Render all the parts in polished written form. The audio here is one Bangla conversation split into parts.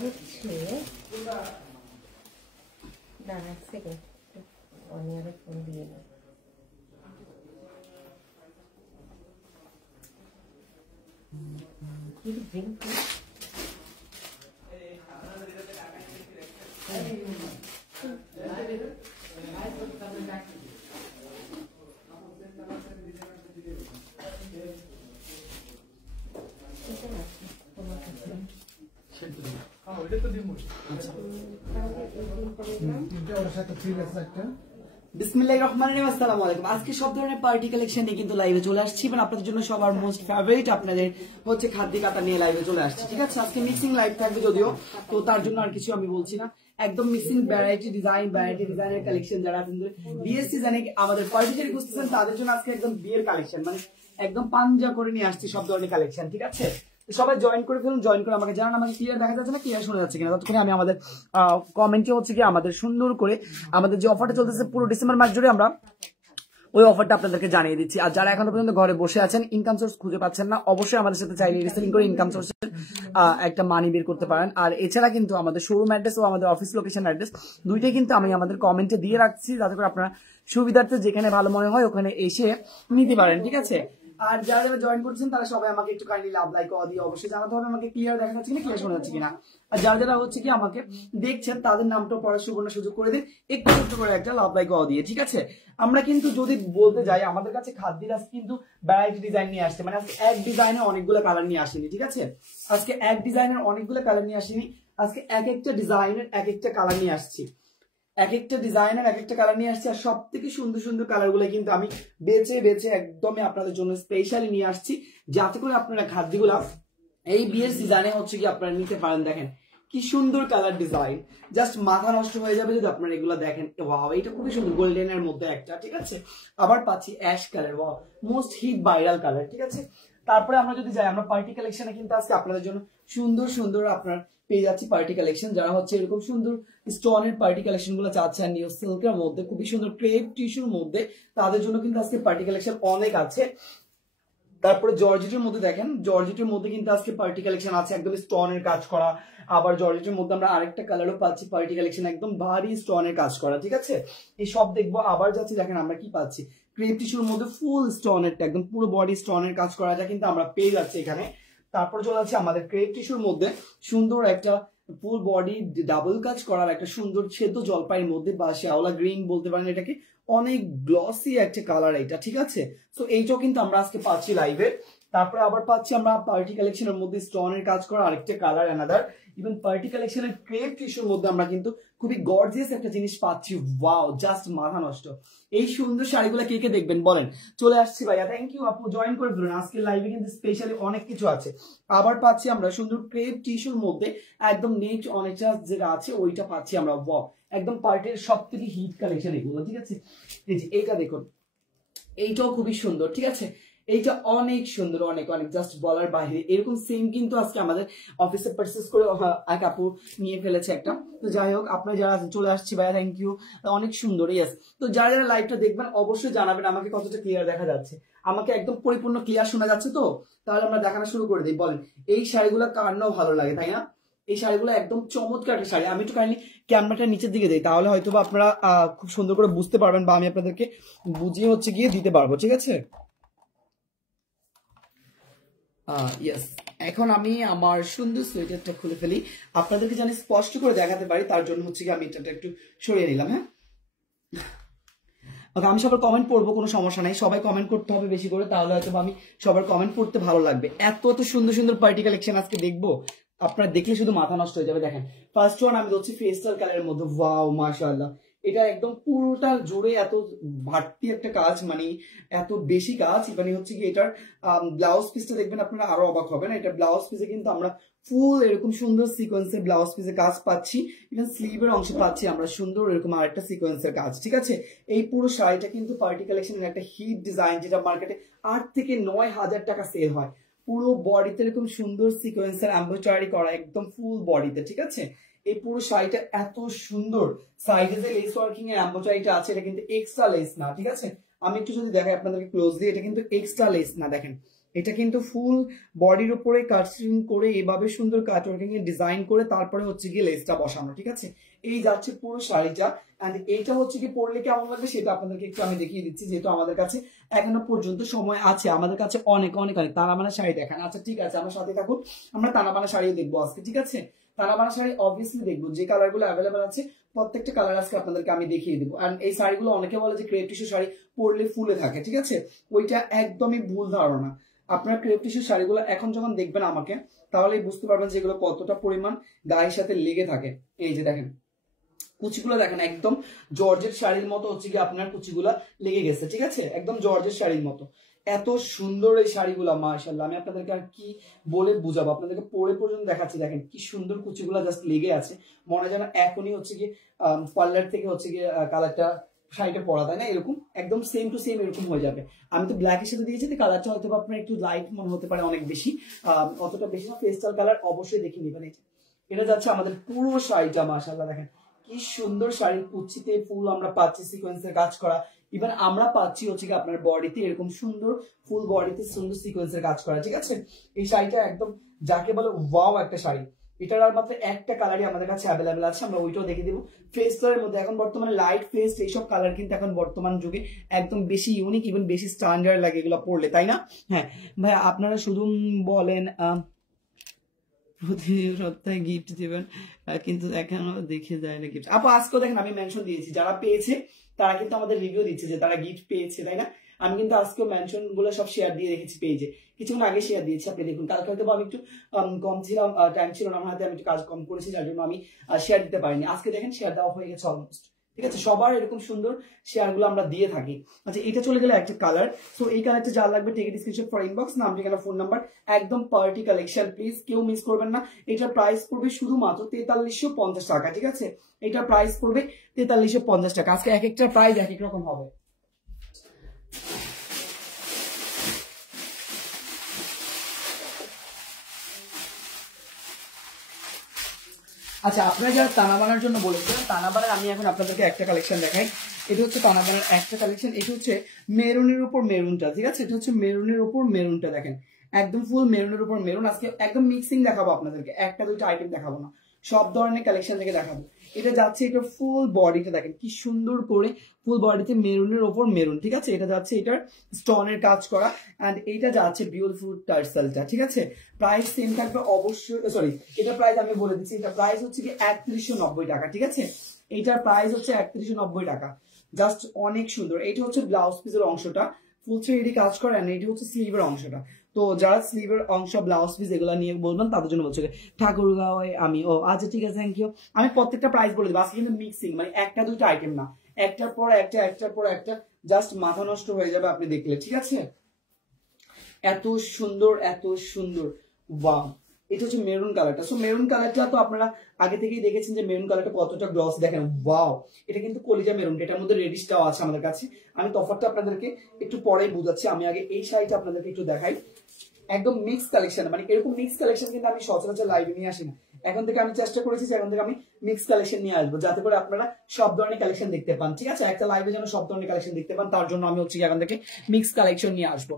হচ্ছে দাঁড়া সেকেন্ড অনিয়ারে ফোন দিয়ে না কি ড্রিঙ্ক বিসমিল্লাহির রহমানির রহিম। আসসালামু আলাইকুম। আজকে সব ধরনের পার্টি কালেকশন নিয়ে কিন্তু লাইভে চলে আসছি, মানে আপনাদের জন্য সবার মোস্ট ফেভারিট আপনাদের হচ্ছে খাদ্য কাটা নিয়ে লাইভে চলে আসছি। ঠিক আছে, আজকে মিক্সিং লাইভ থাকবে যদিও, তো তার জন্য আর কিছু আমি বলছি না। একদম মিক্সিং ভ্যারাইটি ডিজাইনের কালেকশন যারা বিয়ের সিজনে আমাদের পার্টি শাড়ি খুঁজতেছেন তাদের জন্য আজকে একদম বিয়ের কালেকশন, মানে একদম পাঞ্জা করে নিয়ে আসছি সব ধরনের কালেকশন। ঠিক আছে, সবাই জয়েন করে ফেলুন, জয়েন করে আমাকে জানান আমাকে ক্লিয়ার দেখা যাচ্ছে না, ক্লিয়ার শোনা যাচ্ছে কিনা। ততক্ষণে আমি আমাদের কমেন্টে হচ্ছে কি আমাদের সুন্দর করে আমাদের যে অফারটা চলতেছে পুরো ডিসেম্বর মাস জুড়ে আমরা ওই অফারটা আপনাদেরকে জানিয়ে দিচ্ছি। আর যারা এখনো পর্যন্ত ঘরে বসে আছেন, ইনকাম সোর্স খুঁজে পাচ্ছেন না, অবশ্যই আমাদের সাথে চাইলে রিসেলিং করে ইনকাম সোর্সের একটা মানি বের করতে পারেন। আর এছাড়া কিন্তু আমাদের শোরুম অ্যাড্রেস ও আমাদের অফিস লোকেশন অ্যাড্রেস দুইটাই কিন্তু আমি আমাদের কমেন্টে দিয়ে রাখছি, যাতে করে আপনারা সুবিধার্থে যেখানে ভালো মনে হয় ওখানে এসে নিতে পারেন। ঠিক আছে, আর যারা যারা জয়েন করছেন তারা সবাই আমাকে একটু কাইন্ডলি লাভ লাইক দিয়ে অবশ্যই জানাতে হবে আমাকে ক্লিয়ার দেখা যাচ্ছে কিনা, ক্লিয়ার শোনা যাচ্ছে কিনা। আর যারা যারা হচ্ছে কি আমাকে দেখছেন তাদের নামটাও পড়ার সুবর্ণ সুযোগ করে দিন একটু ছোট্ট করে একটা লাভ লাইক দিয়ে। ঠিক আছে, আমরা কিন্তু যদি বলতে যাই আমাদের কাছে খাদ্যের আজকে কিন্তু ভ্যারাইটি ডিজাইন নিয়ে আসছে, মানে আজকে এক ডিজাইনের অনেকগুলো কালার নিয়ে আসেনি। ঠিক আছে, আজকে এক ডিজাইনের অনেকগুলো কালার নিয়ে আসেনি, আজকে এক একটা ডিজাইনের এক একটা কালার নিয়ে আসছি, এক একটা ডিজাইনের এক একটা কালার নিয়ে আসছে। আর সব থেকে সুন্দর সুন্দর কালার গুলো কিন্তু আমি বেছে বেছে একদমই আপনাদের জন্য স্পেশালি নিয়ে আসছি, যাতে করে আপনারা খাদ্যগুলা এই বিয়ের সিজনে হচ্ছে কি আপনারা নিতে পারেন। দেখেন কি সুন্দর কালার ডিজাইন, জাস্ট মাথা নষ্ট হয়ে যাবে যদি আপনারা এগুলো দেখেন। ওয়াও, এটা খুবই সুন্দর, গোল্ডেন এর মধ্যে একটা। ঠিক আছে, আবার পাচ্ছি ash colour, wow most hit viral colour. ঠিক আছে, তারপরে আমরা যদি যাই আমরা পার্টি কালেকশনে কিন্তু আজকে আপনাদের জন্য সুন্দর সুন্দর আপনার পেয়ে যাচ্ছি পার্টি কালেকশন। যারা হচ্ছে এরকম সুন্দর স্টোনের পার্টি কালেকশন গুলো চাচ্ছেন নিউ সিল্কের মধ্যে, খুবই সুন্দর ক্রেপ টিস্যুর মধ্যে, তাদের জন্য কিন্তু আজকে পার্টি কালেকশন অনেক আছে। তারপরে জর্জেটের মধ্যে দেখেন, জর্জেটের মধ্যে কিন্তু আজকে পার্টি কালেকশন আছে একদম স্টোনের কাজ করা। আবার জর্জেটের মধ্যে আমরা আরেকটা কালারও পাচ্ছি পার্টি কালেকশন একদম ভারী স্টোনের কাজ করা। ঠিক আছে, এই সব দেখবো। আবার যাচ্ছি, দেখেন আমরা কি পাচ্ছি ক্রেপ টিস্যুর মধ্যে ফুল স্টোনের একদম পুরো বডি স্টোনের কাজ করা, যা কিন্তু আমরা পেয়ে যাচ্ছি এখানে। তারপর চলে যাচ্ছে আমাদের ক্রেপ টিস্যুর মধ্যে সুন্দর একটা ফুল বডি ডাবল কাজ করার একটা সুন্দর ছেদ জলপাইয়ের মধ্যে বা শ্যাওলা গ্রিন বলতে পারেন এটাকে, অনেক গ্লসি একটা কালার এটা। ঠিক আছে, তো এইটাও কিন্তু আমরা আজকে পাচ্ছি লাইভে। তারপরে আবার পাচ্ছি আমরা পার্টি কালেকশনের মধ্যে স্টোনের কাজ করা আরেকটা কালার অ্যানাদার। ইভেন পার্টি কালেকশনের ক্রেপ টিস্যুর মধ্যে আমরা কিন্তু খুবই গর্জিয়াস একটা জিনিস পাচ্ছি। ওয়াও, জাস্ট মাথা নষ্ট। এই সুন্দর শাড়িগুলো কে কে দেখবেন বলেন? চলে আসছি ভাইয়া, থ্যাংক ইউ আপু, জয়েন করে ফেলুন। আজকে লাইভে কিন্তু স্পেশালি অনেক কিছু আছে। আবার পাচ্ছি আমরা সুন্দর ক্রেপ টিস্যুর মধ্যে একদম নেট অনেকটা যেটা আছে ওইটা পাচ্ছি আমরা। ওয়াও, একদম পার্টির সব থেকে হিট কালেকশন এগুলো। ঠিক আছে, এই যে এটা দেখুন, এইটাও খুবই সুন্দর। ঠিক আছে, এইটা অনেক সুন্দর, অনেক অনেক জাস্ট বলার বাইরে। এরকম সেম কিন্তু আজকে আমাদের অফিসে পারচেস করে এক আপু নিয়ে ফেলেছে একটা। তো যাই হোক, আপনারা যারা চলে আসছি ভাইয়া, থ্যাংক ইউ, অনেক সুন্দর। ইয়েস, তো যারা যারা লাইভটা দেখবেন অবশ্যই জানাবেন আমাকে কতটা ক্লিয়ার দেখা যাচ্ছে, আমাকে একদম পরিপূর্ণ ক্লিয়ার শোনা যাচ্ছে তো? তাহলে আমরা দেখানো শুরু করে দিই। বলেন এই শাড়িগুলো কার নাও ভালো লাগে, তাই না? এই শাড়িগুলো একদম চমৎকার একটা শাড়ি। আমি একটু কাইন্ডলি ক্যামেরাটা নিচের দিকে দিই, তাহলে হয়তো বা আপনারা খুব সুন্দর করে বুঝতে পারবেন বা আমি আপনাদেরকে বুঝিয়ে হচ্ছে গিয়ে দিতে পারবো। ঠিক আছে, ইয়েস, এখন আমি আমার সুন্দর সোয়েটারটা খুলে ফেলি, আপনাদেরকে জানি স্পষ্ট করে দেখাতে পারি, তার জন্য হচ্ছে কি আমি এটা একটু সরিয়ে নিলাম। হ্যাঁ, আমি সবার কমেন্ট পড়বো, কোনো সমস্যা নাই, সবাই কমেন্ট করতে হবে বেশি করে, তাহলে হয়তো আমি সবার কমেন্ট পড়তে ভালো লাগবে। এত এত সুন্দর সুন্দর পার্টি কালেকশন আজকে দেখবো, আপনারা দেখলে শুধু মাথা নষ্ট হয়ে যাবে। দেখেন ফার্স্ট ওয়ান আমি ধরছি পেস্টাল কালারের মধ্যে। ওয়াও, মাশাআল্লাহ, এটা একদম পুরোটা জুড়ে এত ভারী একটা কাজ, মানে এত বেশি কাজ। মানে হচ্ছে কি এটার ব্লাউজ পিসটা দেখবেন আপনারা আরো অবাক হবেন। এটা ব্লাউজ পিসে কিন্তু আমরা ফুল এরকম সুন্দর সিকোয়েন্সের ব্লাউজ পিসে কাজ পাচ্ছি, ইভেন স্লিভের অংশে পাচ্ছি আমরা সুন্দর এরকম আরেকটা সিকোয়েন্সের কাজ। ঠিক আছে, এই পুরো শাড়িটা কিন্তু পার্টি কালেকশনের একটা হিট ডিজাইন, যেটা মার্কেটে 8 থেকে 9,000 টাকা সেল হয়। পুরো বডিতে এরকম সুন্দর সিকোয়েন্সের এমব্রয়ডারি করা একদম ফুল বডিতে। ঠিক আছে, এই পুরো শাড়িটা এত সুন্দর, সাইডে যে লেস ওয়ার্কিং এর এমব্রয়ডারিটা আছে এটা কিন্তু এক্সট্রা লেস না। ঠিক আছে, আমি একটু যদি দেখাই আপনাদেরকে ক্লোজলি, এটা কিন্তু এক্সট্রা লেস না। দেখেন এটা কিন্তু ফুল বডির উপরে কাটিং করে এভাবে সুন্দর কাট ওয়ার্কিং এ ডিজাইন করে তারপরে হচ্ছে গিয়ে লেসটা বসানো, ঠিক আছে। এই যাচ্ছে পুরো শাড়িটা। এন্ড এইটা হচ্ছে কি পরলে কেমন লাগবে সেটা আপনাদেরকে একটু আমি দেখিয়ে দিচ্ছি, যেহেতু আমাদের কাছে এখনো পর্যন্ত সময় আছে, আমাদের কাছে অনেক অনেক অনেক তানাবানা শাড়ি দেখান। আচ্ছা ঠিক আছে, আমার সাথে থাকুন, আমরা তানাবানা শাড়িও দেখবো আজকে, ঠিক আছে। তানাবানা শাড়ি অবভিয়াসলি দেখবো, যে কালার গুলো অ্যাভেলেবেল আছে প্রত্যেকটা কালার আজকে আপনাদেরকে আমি দেখিয়ে দেবো। আর এই শাড়িগুলো অনেকে বলে যে ক্রেপ টিস্যু শাড়ি পরলে ফুলে থাকে, ঠিক আছে, ওইটা একদমই ভুল ধারণা। আপনার ক্রেপ টিস্যু শাড়িগুলো এখন যখন দেখবেন আমাকে, তাহলেই বুঝতে পারবেন যেগুলো কতটা পরিমাণ গায়ের সাথে লেগে থাকে। এই যে দেখেন কুচিগুলো দেখেন, একদম জর্জের শাড়ির মতো হচ্ছে কি আপনার কুচিগুলা লেগে গেছে, ঠিক আছে, একদম জর্জের শাড়ির মতো। এত সুন্দর এই শাড়িগুলা মাশাআল্লাহ, আমি আপনাদেরকে আর কি বলে বুঝাবো, আপনাদেরকে পরে পর্যন্ত দেখাচ্ছি। দেখেন কি সুন্দর কুচিগুলা জাস্ট লেগে আছে, মনে হয় যেন এখনই হচ্ছে কি পার্লার থেকে হচ্ছে কি কালারটা শাড়িটা পরা, তাই না, এরকম একদম সেম টু সেম এরকম হয়ে যাবে। আমি তো ব্ল্যাকের সাথে দিয়েছি, কালারটা হয়তো আপনার একটু লাইট মনে হতে পারে, অনেক বেশি অতটা বেশি না, পেস্টাল কালার অবশ্যই দেখে নেবেন। এটা যাচ্ছে আমাদের পুরো শাড়িটা, মাশাআল্লাহ দেখেন কি সুন্দর শাড়ির কুচিতে ফুল আমরা পাচ্ছি, সিকোয়েন্সের কাজ করা। ইভেন আমরা পাচ্ছি হচ্ছে কি আপনার বডিতে এরকম সুন্দর ফুল বডিতে সুন্দর সিকোয়েন্সের কাজ করা, ঠিক আছে। এই শাড়িটা একদম যাকে বলে ওয়াও একটা শাড়ি। এটার আর মাত্র একটা কালারই আমাদের কাছে অ্যাভেলেবেল আছে, আমরা ওইটাও দেখে দিব। ফেস্টারের মধ্যে এখন বর্তমানে লাইট ফেস্ট এইসব কালার কিন্তু এখন বর্তমান যুগে একদম বেশি ইউনিক, ইভেন বেশি স্ট্যান্ডার্ড লাগে এগুলো পড়লে, তাই না। হ্যাঁ ভাই, আপনারা শুধু বলেন প্রতি সপ্তাহে গিফট দেবেন, কিন্তু এখনো দেখে যায় না গিফট। আপু আজকেও দেখেন আমি মেনশন দিয়েছি, যারা পেয়েছে তারা কিন্তু আমাদের রিভিউ দিচ্ছে যে তারা গিফট পেয়েছে, তাই না। আমি কিন্তু আজকেও মেনশন গুলো সব শেয়ার দিয়ে রেখেছি পেজে, কিছুক্ষণ আগে শেয়ার দিয়েছি, আপনি দেখুন। কালকে হয়তো আমি একটু কম ছিলাম, টাইম ছিল না আমার হাতে, আমি একটু কাজ কম করেছি, যার জন্য আমি শেয়ার দিতে পারিনি। আজকে দেখেন শেয়ার দেওয়া হয়ে গেছে অলমোস্ট, ঠিক আছে। সবার এরকম সুন্দর শেয়ার গুলো আমরা দিয়ে থাকি। আচ্ছা এটা চলে গেলে একটা কালার, সো এই কালারটা যা লাগবে টেক স্ক্রিনশট ফর ইনবক্স, নাম ঠিকানা ফোন নাম্বার, একদম পার্টি কালেকশন, প্লিজ কেউ মিস করবেন না। এটার প্রাইস পড়বে শুধুমাত্র 4350 টাকা, ঠিক আছে। এটার প্রাইস পড়বে 4350 টাকা। আজকে এক একটা প্রাইস এক এক রকম হবে। আচ্ছা আপনারা যারা তানাবানার জন্য বলেছেন, তানাবানার আমি এখন আপনাদেরকে একটা কালেকশন দেখাই। এটা হচ্ছে তানাবানার একটা কালেকশন, এটা হচ্ছে মেরুনের উপর মেরুনটা, ঠিক আছে। এটা হচ্ছে মেরুনের উপর মেরুনটা, দেখেন একদম ফুল মেরুনের উপর মেরুন। আজকে একদম মিক্সিং দেখাবো আপনাদেরকে, একটা দুইটা আইটেম দেখাবো না, সব ধরনের কালেকশন থেকে দেখাবো। এটা যাচ্ছে এটা ফুল বডিটা দেখেন কি সুন্দর করে ফুল বডিতে মেরুনের ওপর মেরুন, ঠিক আছে। এটা যাচ্ছে এটার স্টোনের কাজ করা, এন্ড এইটা যাচ্ছে বিউটিফুল টার্সেলটা, ঠিক আছে। প্রাইস সেম থাকবে অবশ্যই, সরি এটা প্রাইস আমি বলে দিচ্ছি, এটা প্রাইস হচ্ছে কি 3190 টাকা, ঠিক আছে। এইটার প্রাইস হচ্ছে 3190 টাকা, জাস্ট অনেক সুন্দর। এইটা হচ্ছে ব্লাউজ পিসের অংশটা ফুল থ্রিডি কাজ করা, এন্ড এইটা হচ্ছে স্লিভের অংশটা। তো যারা স্লিভের অংশ ব্লাউজ পিস এগুলো নিয়ে বলবেন তাদের জন্য বলছে ঠাকুরগাঁওয়ে আমি, ও আচ্ছা ঠিক আছে, থ্যাংক ইউ। আমি প্রত্যেকটা প্রাইস বলে দেবো আজকে, কিন্তু মিক্সিং মানে একটা দুইটা আইটেম না, একটার পর একটা একটার পর একটা, জাস্ট মাথা নষ্ট হয়ে যাবে আপনি দেখলে, ঠিক আছে। এত সুন্দর এত সুন্দর, ওয়াও। এটা হচ্ছে মেরুন কালারটা। সো মেরুন কালারটা তো আপনারা আগে থেকেই দেখেছেন যে মেরুন কালারটা কতটা গ্লস, দেখেন ওয়াও। এটা কিন্তু কলিজা মেরুন, এটার মধ্যে রেডিশটাও আছে আমাদের কাছে। আমি তফাৎটা আপনাদেরকে একটু পরেই বুঝাচ্ছি, আমি আগে এই শাড়িটা আপনাদেরকে একটু দেখাই। একদম মিক্স কালেকশন, মানে এরকম মিক্স কালেকশন কিন্তু আমি সচরাচর লাইভে নিয়ে আসি না। এখন থেকে আমি চেষ্টা করেছি যে এখন থেকে আমি মিক্স কালেকশন নিয়ে আসবো, যাতে করে আপনারা সব ধরনের কালেকশন দেখতে পান, ঠিক আছে। একটা লাইভে যেন সব ধরনের কালেকশন দেখতে পান, তার জন্য আমি হচ্ছে এখন থেকে মিক্স কালেকশন নিয়ে আসবো।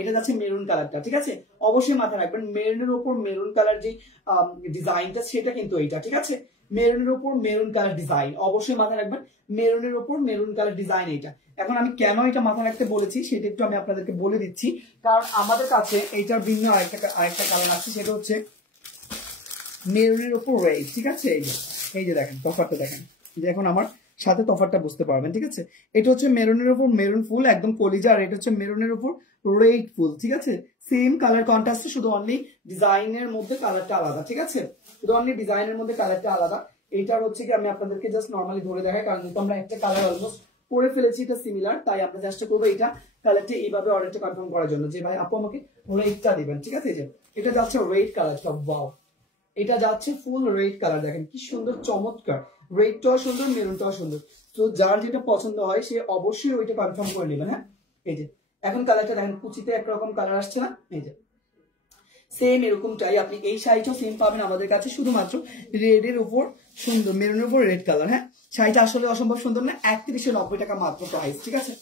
এটা যাচ্ছে মেরুন কালারটা, ঠিক আছে। অবশ্যই মাথায় রাখবেন মেরুনের উপর মেরুন কালার যে ডিজাইনটা সেটা কিন্তু এইটা, ঠিক আছে। মেরুনের উপর মেরুন কালার ডিজাইন, অবশ্যই মাথায় রাখবেন মেরুনের উপর মেরুন কালার ডিজাইন এইটা। এখন আমি কেন এটা মাথায় রাখতে বলেছি সেটা একটু আমি আপনাদেরকে বলে দিচ্ছি, কারণ আমাদের কাছে এইটার ভিন্ন আরেকটা কালার আছে, সেটা হচ্ছে মেরুনের উপর রেড, ঠিক আছে। এই যে দেখেন তফাৎটা, দেখেন যে এখন আমার সাথে তফাৎটা বুঝতে পারবেন, ঠিক আছে। এটা হচ্ছে মেরুনের উপর মেরুন ফুল একদম কলিজা, আর এটা হচ্ছে মেরুনের উপর রেড ফুল, ঠিক আছে। সেম কালার কন্ট্রাস্ট, শুধু অনলি ডিজাইনের মধ্যে কালারটা আলাদা, ঠিক আছে। শুধু অনলি ডিজাইনের মধ্যে কালারটা আলাদা। এইটার হচ্ছে কি আমি আপনাদেরকে জাস্ট নর্মালি ধরে দেখাই, কারণ যেহেতু আমরা একটা কালার অলমোস্ট পরে ফেলেছি, এটা সিমিলার, তাই আমরা চেষ্টা করবো এটা কালারটা এইভাবে অর্ডারটা কনফার্ম করার জন্য, যে ভাই আপু আমাকে রেডটা দিবেন, ঠিক আছে। এই যে এটা যাচ্ছে রেড কালারটা, ওয়াও। এটা যাচ্ছে ফুল রেড কালার, দেখেন কি সুন্দর চমৎকার, রেডটাও সুন্দর মেরুনটাও সুন্দর। তো যার যেটা পছন্দ হয় সে অবশ্যই ওইটা কনফার্ম করে নেবেন। হ্যাঁ এই যে এখন কালারটা দেখেন, কুচিতে একরকম কালার আসছে না, এই যে সেম এরকমটাই আপনি এই শাড়িটাও সেম পাবেন আমাদের কাছে, শুধুমাত্র রেড এর উপর সুন্দর, মেরুনের উপর রেড কালার। হ্যাঁ শাড়িটা আসলে অসম্ভব সুন্দর না, 3190 টাকা মাত্র প্রাইস, ঠিক আছে।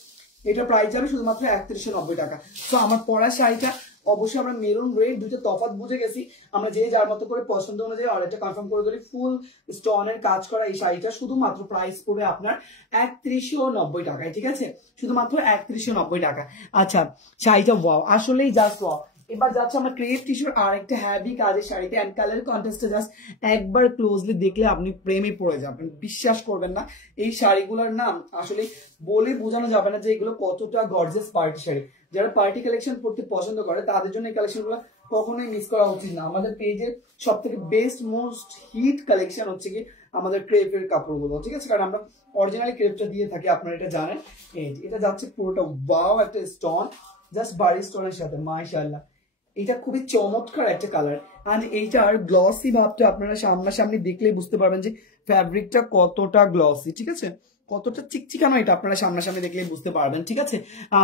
এটা প্রাইস যাবে শুধুমাত্র 3190 টাকা। তো আমার পরা শাড়িটা অবশ্যই আমরা মেরুন রেড দুটো তফাৎ বুঝে গেছি, আমরা যে যার মতো করে পছন্দ অনুযায়ী অর্ডারটা কনফার্ম করে দিই। ফুল স্টোনের কাজ করা এই শাড়িটা শুধুমাত্র প্রাইস পড়বে আপনার 3190 টাকায়, ঠিক আছে, শুধুমাত্র 3190 টাকা। আচ্ছা শাড়িটা ওয়াও, আসলেই জাস্ট ওয়াও। এবার যাচ্ছে আমরা ক্রেপ টিস্যুর আর একটা হ্যাভি কাজের শাড়িতে, এন্ড কালার কন্ট্রাস্টে জাস্ট একবার ক্লোজলি দেখলে আপনি প্রেমে পড়ে যাবেন, বিশ্বাস করবেন না। এই শাড়িগুলোর নাম আসলে বলে বোঝানো যাবে না যে এগুলো কতটা গর্জিয়াস পার্টি শাড়ি। যারা পার্টি কালেকশন পড়তে পছন্দ করে তাদের জন্য এই কালেকশনগুলো কখনোই মিস করা উচিত না। আমাদের পেজের সব থেকে বেস্ট মোস্ট হিট কালেকশন হচ্ছে কি আমাদের ক্রেপের কাপড়গুলো, ঠিক আছে, কারণ আমরা অরিজিনাল ক্রেপটা দিয়ে থাকি, আপনারা এটা জানেন। এটা যাচ্ছে পুরোটা ওয়াও একটা স্টোন, জাস্ট বাড়ি স্টোনের সাথে, মাশাআল্লাহ। এটা খুবই চমৎকার একটা কালার, এন্ড এইটার গ্লসি ভাবটা আপনারা সামনাসামনি দেখলেই বুঝতে পারবেন যে ফ্যাব্রিকটা কতটা গ্লসি, ঠিক আছে, কতটা চিকচিকানো, এটা আপনারা সামনাসামনি দেখলেই বুঝতে পারবেন, ঠিক আছে।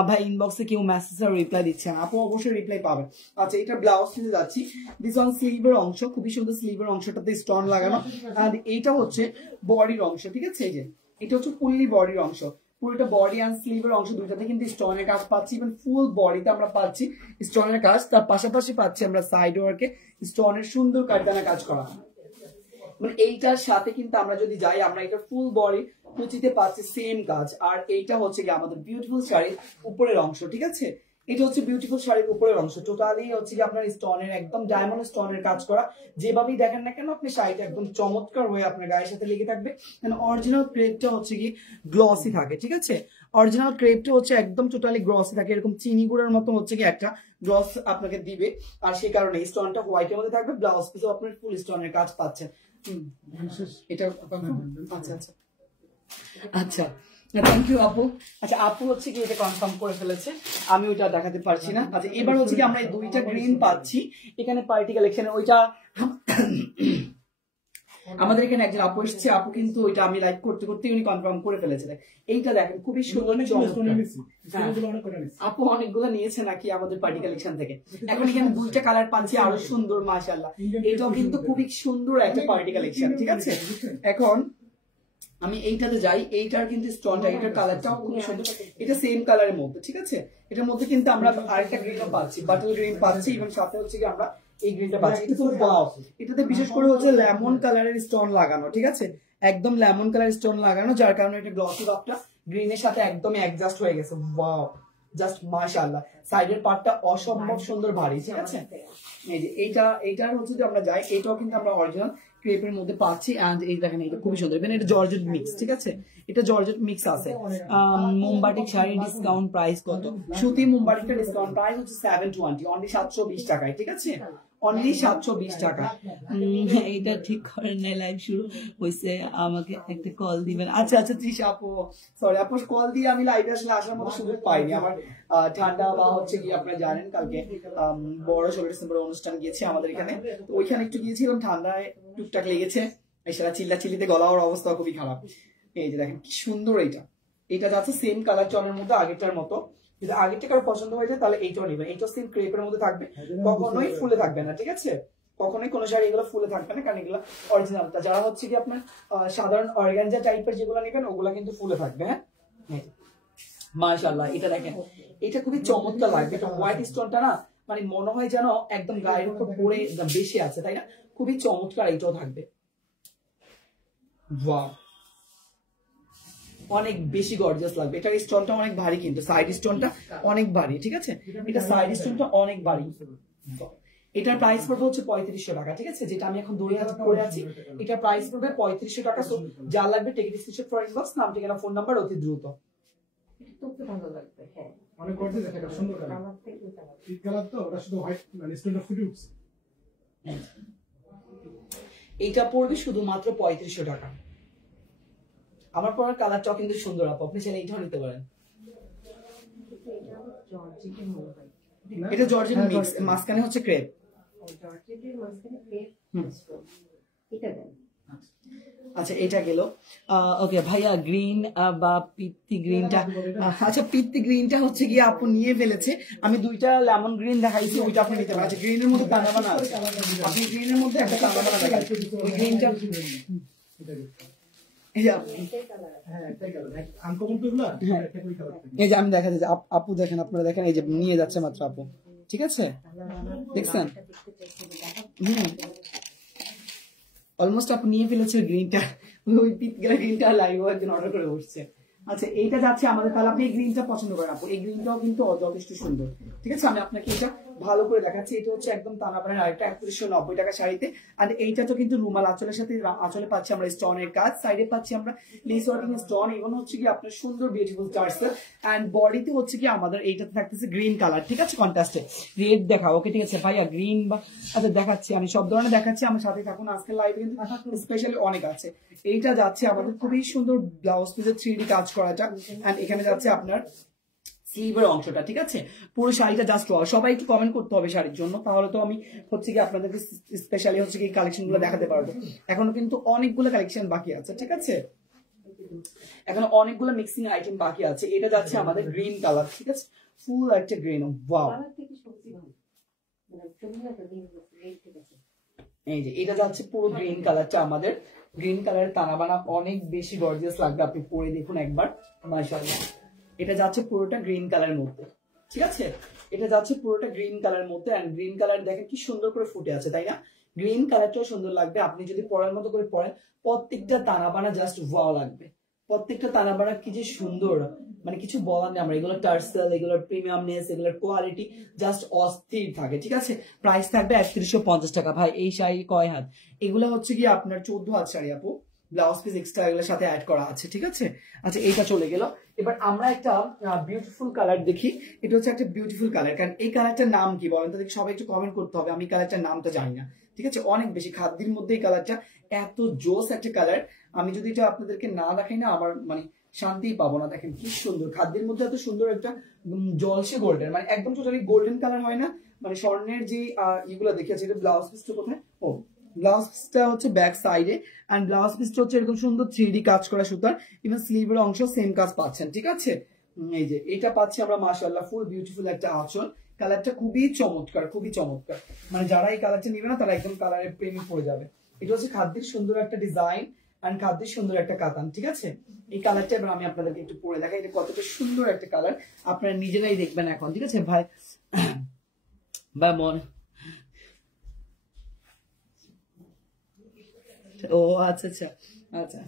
ভাই ইনবক্সে কেউ মেসেজের রিপ্লাই দিচ্ছেন, আপু অবশ্যই রিপ্লাই পাবেন। আচ্ছা এটার ব্লাউজ নিতে যাচ্ছি, দিস অন স্লিভের অংশ, খুবই সুন্দর স্লিভের অংশটাতে স্টোন লাগানো, আর এইটা হচ্ছে বডির অংশ, ঠিক আছে, এই যে এটা হচ্ছে ফুললি বডির অংশ, পুরোটা বডি অ্যান্ড স্লিভের অংশ দুইটাতে কিন্তু স্টোনের কাজ পাচ্ছি, ইভেন ফুল বডিতে আমরা পাচ্ছি স্টোনের কাজ, তার পাশাপাশি পাচ্ছি আমরা সাইড ওয়ার্কে স্টোনের সুন্দর কারদানা কাজ করা। মানে এইটার সাথে কিন্তু আমরা যদি যাই, আমরা এটা ফুল বডি কুচিতে পাচ্ছি সেম কাজ, আর এইটা হচ্ছে কি আমাদের বিউটিফুল শাড়ির উপরের অংশ, ঠিক আছে, এটা হচ্ছে বিউটিফুল শাড়ির উপরের অংশ, টোটালি হচ্ছে কি আপনার স্টোনের একদম ডায়মন্ড স্টোনের কাজ করা, যেভাবেই দেখেন না কেন আপনি শাড়িটা একদম চমৎকার হয়ে আপনার গায়ের সাথে লেগে থাকবে। অরিজিনাল ক্রেপটা হচ্ছে কি গ্লসি থাকে, ঠিক আছে, অরিজিনাল ক্রেপটা হচ্ছে একদম টোটালি গ্লসি থাকে, এরকম চিনি গুঁড়ার মতো হচ্ছে কি একটা গ্লস আপনাকে দিবে, আর সেই কারণে স্টোনটা হোয়াইটের মধ্যে থাকবে, ব্লাউজ পিসও আপনার ফুল স্টোনের কাজ পাচ্ছেন। এটা আচ্ছা আচ্ছা আচ্ছা থ্যাংক ইউ আপু। আচ্ছা আপু হচ্ছে কি এটা কনফার্ম করে ফেলেছে, আমি ওইটা দেখাতে পারছি না। আচ্ছা এবার হচ্ছে কি আমরা এই দুইটা গ্রিন পাচ্ছি এখানে পার্টি কালেকশনে, ওইটা আমাদের এখানে একজন আপু এসেছে, আপু কিন্তু ওইটা আমি লাইভ করতে করতে উনি কনফার্ম করে ফেলেছে। এইটা দেখেন খুবই সুন্দর, আপু অনেকগুলো নিয়েছে নাকি আমাদের পার্টি কালেকশন থেকে। এখন এখানে দুইটা কালার পাচ্ছি আরো সুন্দর, মাশাআল্লাহ, এটাও কিন্তু খুবই সুন্দর একটা পার্টি কালেকশন, ঠিক আছে। এখন আমি এইটাতে যাই, এইটার কিন্তু স্টোনটা, এটার কালারটাও খুব সুন্দর, এটা সেম কালারের মধ্যে, ঠিক আছে, এটার মধ্যে কিন্তু আমরা আরেকটা গ্রিনও পাচ্ছি, বাটল গ্রিন পাচ্ছি, এবং সাথে হচ্ছে কি আমরা এই গ্রিনটা পাচ্ছি। এটা খুব ওয়াও, এটাতে বিশেষ করে হচ্ছে লেমন কালারের স্টোন লাগানো, ঠিক আছে, একদম লেমন কালার স্টোন লাগানো, যার কারণে এটা গ্লসি ভাবটা গ্রিনের সাথে একদম অ্যাডজাস্ট হয়ে গেছে, ওয়াও জাস্ট মাশাআল্লাহ। সাইডের পার্টটা অসম্ভব সুন্দর ভারী, ঠিক আছে। এই যে এইটার হচ্ছে যে আমরা যাই, এটাও কিন্তু আমরা অরিজিনাল ক্রেপের মধ্যে পাচ্ছি, এন্ড এই দেখেন এটা খুবই সুন্দর, এটা জর্জেট মিক্স, ঠিক আছে, এটা জর্জেট মিক্স আছে। মোমবাটিক শাড়ি ডিসকাউন্ট প্রাইস কত? সুতি মোমবাটিকটা ডিসকাউন্ট প্রাইস হচ্ছে 720, অনলি 720 টাকায়, ঠিক আছে, অনলি 720 টাকা। এটা ঠিক করেন নাই, লাইভ শুরু হয়েছে, আমাকে একটা কল দিবেন। আচ্ছা আচ্ছা তৃষা আপু, সরি আপু কল দিয়ে আমি লাইভে আসলে আসার মতো সুযোগ পাইনি, আমার ঠান্ডা বা হচ্ছে কি আপনারা জানেন কালকে বড় 16 ডিসেম্বর অনুষ্ঠান গিয়েছি আমাদের এখানে, তো ওইখানে একটু গিয়েছিলাম, ঠান্ডায় টুকটাক লেগেছে, এছাড়া চিল্লিতে গলার অবস্থা খুবই খারাপ। এই যে দেখেন কি সুন্দর, এটা যাচ্ছে সেম কালার চনের মধ্যে আগেরটার মতো, যদি আগেরটা কারো পছন্দ হয়ে যায় তাহলে এইটাও নেবেন, এইটাও সেম ক্রেপের মধ্যে থাকবে, কখনোই ফুলে থাকবে না, ঠিক আছে, কখনোই কোনো শাড়ি এগুলো ফুলে থাকবে না, কারণ এগুলো অরিজিনালটা। যারা হচ্ছে কি আপনার সাধারণ অর্গানজা টাইপের যেগুলো নেবেন ওগুলা কিন্তু ফুলে থাকবে। হ্যাঁ মাশাআল্লাহ, এটা দেখেন এটা খুবই চমৎকার লাগবে, এটা হোয়াইট স্টোনটা না মানে মনে হয় যেন একদম গায়ের উপর পরে বেশি আছে, তাই না, খুবই চমৎকার এটাও থাকবে, ওয়াও অনেক বেশি গর্জিয়াস লাগবে। এটার স্টোনটা অনেক ভারী, কিন্তু সাইড স্টোনটা অনেক ভারী, ঠিক আছে, এটা সাইড স্টোনটা অনেক ভারী। এটার প্রাইস পড়বে হচ্ছে 3500 টাকা, ঠিক আছে, যেটা আমি এখন দড়ি হাতে পরে আছি, এটার প্রাইস পড়বে 3500 টাকা। সো যা লাগবে টিকিট স্ক্রিনশট ফর ইনবক্স, নাম ঠিকানা ফোন নাম্বার অতি দ্রুত। তোকে ভালো লাগবে, হ্যাঁ অনেক গর্জিয়াস একটা সুন্দর কালার, আমার থেকে কালার পিঙ্ক কালার, তো ওটা শুধু হোয়াইট মানে স্টোনটা ফুটে উঠছে। এটা পড়বে শুধুমাত্র 3500 টাকা। আমার পরার কালারটাও কিন্তু সুন্দর, আপু আপনি চাইলে এইটাও নিতে পারেন। জর্জেটের মোবাইল, এটা জর্জেট মিক্স, মাঝখানে হচ্ছে ক্রেপ, জর্জেটের মাঝখানে ক্রেপ স্টোন, এটা দেন। আচ্ছা এটা গেল। ওকে ভাইয়া গ্রিন বা পিত্তি গ্রিনটা, আচ্ছা পিত্তি গ্রিনটা হচ্ছে গিয়ে আপু নিয়ে ফেলেছে, আমি দুইটা লেমন গ্রিন দেখাইছি, ওইটা আপনি নিতে পারেন। আচ্ছা গ্রিনের মধ্যে কানাবানা আছে, আপনি গ্রিনের মধ্যে একটা কানাবানা দেখাচ্ছি, ওই গ্রিনটা এই যে আমি দেখাচ্ছি, আপু দেখেন, আপনারা দেখেন, এই যে নিয়ে যাচ্ছে মাত্র আপু, ঠিক আছে, দেখছেন? অলমোস্ট আপনি নিয়ে ফেলেছেন গ্রিনটা, ওই পিতগেলা গ্রিনটা লাইভ একদিন অর্ডার করে বসছে। আচ্ছা এইটা যাচ্ছে আমাদের, তাহলে আপনি এই গ্রিনটা পছন্দ করেন আপু, এই গ্রিনটাও কিন্তু যথেষ্ট সুন্দর। ঠিক আছে, আমি আপনাকে এটা ভালো করে দেখাচ্ছি। এটা হচ্ছে একদম তানাবানের আরেকটা 3190 টাকা শাড়িতে। আর এইটা তো কিন্তু রুমাল আঁচলের সাথে, আঁচলে পাচ্ছি আমরা স্টোনের কাজ, সাইডে পাচ্ছি আমরা লেস ওয়ার্কিং স্টোন, এবং হচ্ছে কি আপনার সুন্দর বিউটিফুল টার্সেল। এন্ড বডিতে হচ্ছে কি আমাদের এইটাতে থাকতেছে গ্রিন কালার। ঠিক আছে, কন্ট্রাস্টে রেড দেখাও। ওকে ঠিক আছে ভাইয়া, গ্রিন বা আচ্ছা দেখাচ্ছি, আমি সব ধরনের দেখাচ্ছি, আমার সাথে থাকুন। আজকের লাইভে কিন্তু স্পেশালি অনেক আছে। এইটা যাচ্ছে আমাদের খুবই সুন্দর ব্লাউজ পিসের 3D কাজ করাটা, এন্ড এখানে যাচ্ছে আপনার স্লিভের অংশটা। ঠিক আছে, পুরো শাড়িটা জাস্ট সবাই একটু কমেন্ট করতে হবে শাড়ির জন্য, তাহলে তো আমি হচ্ছে কি আপনাদেরকে স্পেশালি হচ্ছে কি কালেকশন গুলো দেখাতে পারবো। এখনো কিন্তু অনেকগুলো কালেকশন বাকি আছে। ঠিক আছে, এখন অনেকগুলো মিক্সিং আইটেম বাকি আছে। এটা যাচ্ছে আমাদের গ্রিন কালার। ঠিক আছে, ফুল একটা গ্রিন। ওয়াও, এই যে এটা যাচ্ছে পুরো গ্রিন কালারটা আমাদের। গ্রিন কালারের তানাবানা অনেক বেশি গর্জিয়াস লাগবে, আপনি পরে দেখুন একবার, মাশাআল্লাহ। এটা যাচ্ছে পুরোটা গ্রিন কালারের মধ্যে। ঠিক আছে, এটা যাচ্ছে পুরোটা গ্রিন কালারের মধ্যে। এন্ড গ্রিন কালার দেখেন কি সুন্দর করে ফুটে আছে, তাই না? গ্রিন কালারটাও সুন্দর লাগবে, আপনি যদি পরার মতো করে পরেন। প্রত্যেকটা তানাবানা জাস্ট ওয়াও লাগবে, প্রত্যেকটা তানাবানা কি যে সুন্দর, মানে কিছু বলার নেই। আমরা এগুলো টার্সেল, এগুলোর প্রিমিয়ামনেস, এগুলোর কোয়ালিটি জাস্ট অস্থির থাকে। ঠিক আছে, প্রাইস থাকবে 3150 টাকা। ভাই এই শাড়ি কয় হাত? এগুলো হচ্ছে কি আপনার 14 হাত শাড়ি আপু, ব্লাউজ পিস এক্সট্রা এগুলোর সাথে অ্যাড করা আছে। ঠিক আছে, আচ্ছা এইটা চলে গেল। এবার আমরা একটা বিউটিফুল কালার দেখি। এটা হচ্ছে একটা বিউটিফুল কালার, কারণ এই কালারটার নাম কি বলেন তো দেখি, সবাই একটু কমেন্ট করতে হবে। আমি কালারটার নামটা জানি না। ঠিক আছে, অনেক বেশি খাদ্যের মধ্যে এই কালারটা এত জোস একটা কালার, আমি যদি এটা আপনাদেরকে না দেখাই না আমার মানে শান্তিই পাবো না। দেখেন কি সুন্দর, খাদ্যের মধ্যে এত সুন্দর একটা জলসে গোল্ডেন, মানে একদম টোটালি গোল্ডেন কালার হয় না, মানে স্বর্ণের যে ইগুলো দেখেছি। এটা ব্লাউজ পিসটা কোথায়? ও ব্লাউজ পিসটা হচ্ছে ব্যাক সাইডে, এন্ড ব্লাউজ পিসটা হচ্ছে এরকম সুন্দর 3D কাজ করা সুতার, ইভেন স্লিভের অংশ সেম কাজ পাচ্ছেন। ঠিক আছে, এই যে এটা পাচ্ছি আমরা, মাশাআল্লাহ, ফুল বিউটিফুল একটা আঁচল। কালারটা খুবই চমৎকার, খুবই চমৎকার, মানে যারা এই কালারটা নিবে না তারা একদম কালারের প্রেমে পড়ে যাবে। এটা হচ্ছে খাদ্যের সুন্দর একটা ডিজাইন এন্ড খাদ্যের সুন্দর একটা কাতান। ঠিক আছে, এই কালারটা এবার আমি আপনাদেরকে একটু পরে দেখাই, এটা কতটা সুন্দর একটা কালার, আপনারা নিজেরাই দেখবেন এখন। ঠিক আছে ভাই, ভাই মন ও আচ্ছা আচ্ছা আচ্ছা,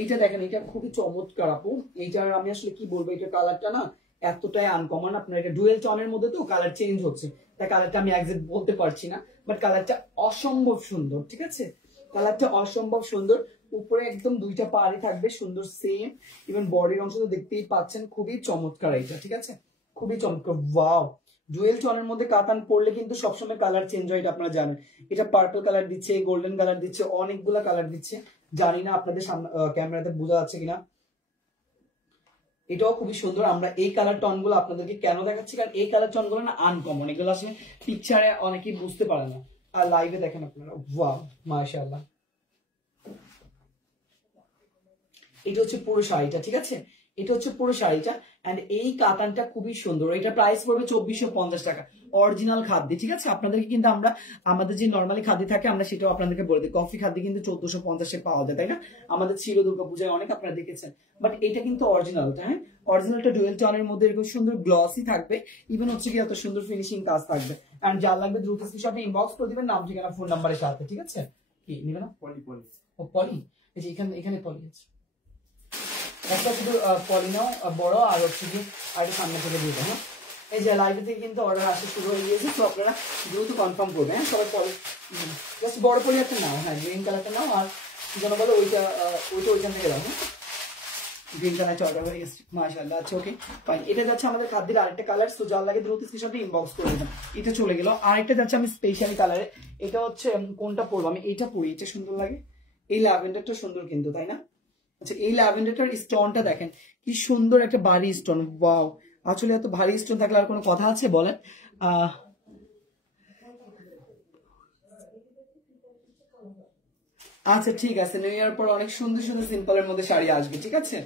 এইটা দেখেন, এটা খুবই চমৎকার আপু। এইটার আমি আসলে কি বলবো, এটা কালারটা না এতটাই আনকমন। আপনার এটা ডুয়েল টনের মধ্যে তো কালার চেঞ্জ হচ্ছে, তাই কালারটা আমি একজ্যাক্ট বলতে পারছি না, বাট কালারটা অসম্ভব সুন্দর। ঠিক আছে, কালারটা অসম্ভব সুন্দর। উপরে একদম দুইটা পাড়ি থাকবে সুন্দর সেম, ইভেন বডির অংশ তো দেখতেই পাচ্ছেন, খুবই চমৎকার এটা। ঠিক আছে, খুবই চমৎকার। ওয়াও, ডুয়েল টনের মধ্যে কাতান পরলে কিন্তু সবসময় কালার চেঞ্জ হয়, এটা আপনারা জানেন। এটা পার্পল কালার দিচ্ছে, গোল্ডেন কালার দিচ্ছে, অনেকগুলা কালার দিচ্ছে। জানি না আপনাদের সামনে ক্যামেরাতে বোঝা যাচ্ছে কিনা। এটাও খুবই সুন্দর। আমরা এই কালার টন গুলো আপনাদেরকে কেন দেখাচ্ছি, কারণ এই কালার টন গুলো না আনকমন, এগুলো আসলে পিকচারে অনেকেই বুঝতে পারে না, আর লাইভে দেখেন আপনারা। ওয়াও, মাশাআল্লাহ। এটা হচ্ছে পুরো শাড়িটা। ঠিক আছে, এটা হচ্ছে পুরো শাড়িটা, এন্ড এই কাতানটা খুবই সুন্দর। এটা প্রাইস পড়বে 2450 টাকা, অরিজিনাল খাদ্য। ঠিক আছে, আপনাদেরকে কিন্তু আমরা আমাদের যে নর্মালি খাদ্য থাকে আমরা সেটাও আপনাদেরকে বলে দিই। কফি খাদ্য কিন্তু 1450-এ পাওয়া যায়, তাই না? আমাদের ছিল দুর্গাপূজায় অনেক, আপনারা দেখেছেন। বাট এটা কিন্তু অরিজিনালটা, হ্যাঁ অরিজিনালটা ডুয়েল টনের মধ্যে এরকম সুন্দর গ্লসি থাকবে, ইভেন হচ্ছে কি এত সুন্দর ফিনিশিং কাজ থাকবে। এন্ড যার লাগবে দ্রুত স্ক্রিনশটে ইনবক্স করে দিবেন, নাম ঠিকানা ফোন নাম্বারের সাথে। ঠিক আছে, কি নিবে না? পলি পলি, ও পলি, এই যে এখানে এখানে পলি আছে, একটা শুধু পলি নাও বড়, আর হচ্ছে কি আর সামনে থেকে দিয়ে দেবো। এই যে লাইভে থেকে কিন্তু অর্ডার আসা শুরু হয়ে গিয়েছে, তো আপনারা দ্রুত কনফার্ম করবেন। হ্যাঁ সবাই পলি, জাস্ট বড় পলি একটা নাও, হ্যাঁ গ্রিন কালারটা নাও, আর যেন বলো ওইটা ওইখান থেকে দাও। হ্যাঁ গ্রিন কালারটা অর্ডার হয়ে গেছে, মাশাআল্লাহ। আচ্ছা ওকে ফাইন। এটা যাচ্ছে আমাদের খাদ্যের আরেকটা কালার, তো যার লাগে দ্রুত স্ক্রিনশটে ইনবক্স করে দেবেন। এটা চলে গেল। আরেকটা যাচ্ছে আমি স্পেশাল কালারে, এটা হচ্ছে কোনটা পরবো আমি, এটা পরি, এটা সুন্দর লাগে। এই ল্যাভেন্ডারটা সুন্দর কিন্তু, তাই না? আচ্ছা এই ল্যাভেন্ডারটার স্টোনটা দেখেন কি সুন্দর, একটা ভারী স্টোন। ওয়াও, আসলে এত ভারী স্টোন থাকলে আর কোনো কথা আছে বলেন? আচ্ছা ঠিক আছে, নিউ ইয়ার পর অনেক সুন্দর সুন্দর সিম্পলের মধ্যে শাড়ি আসবে। ঠিক আছে,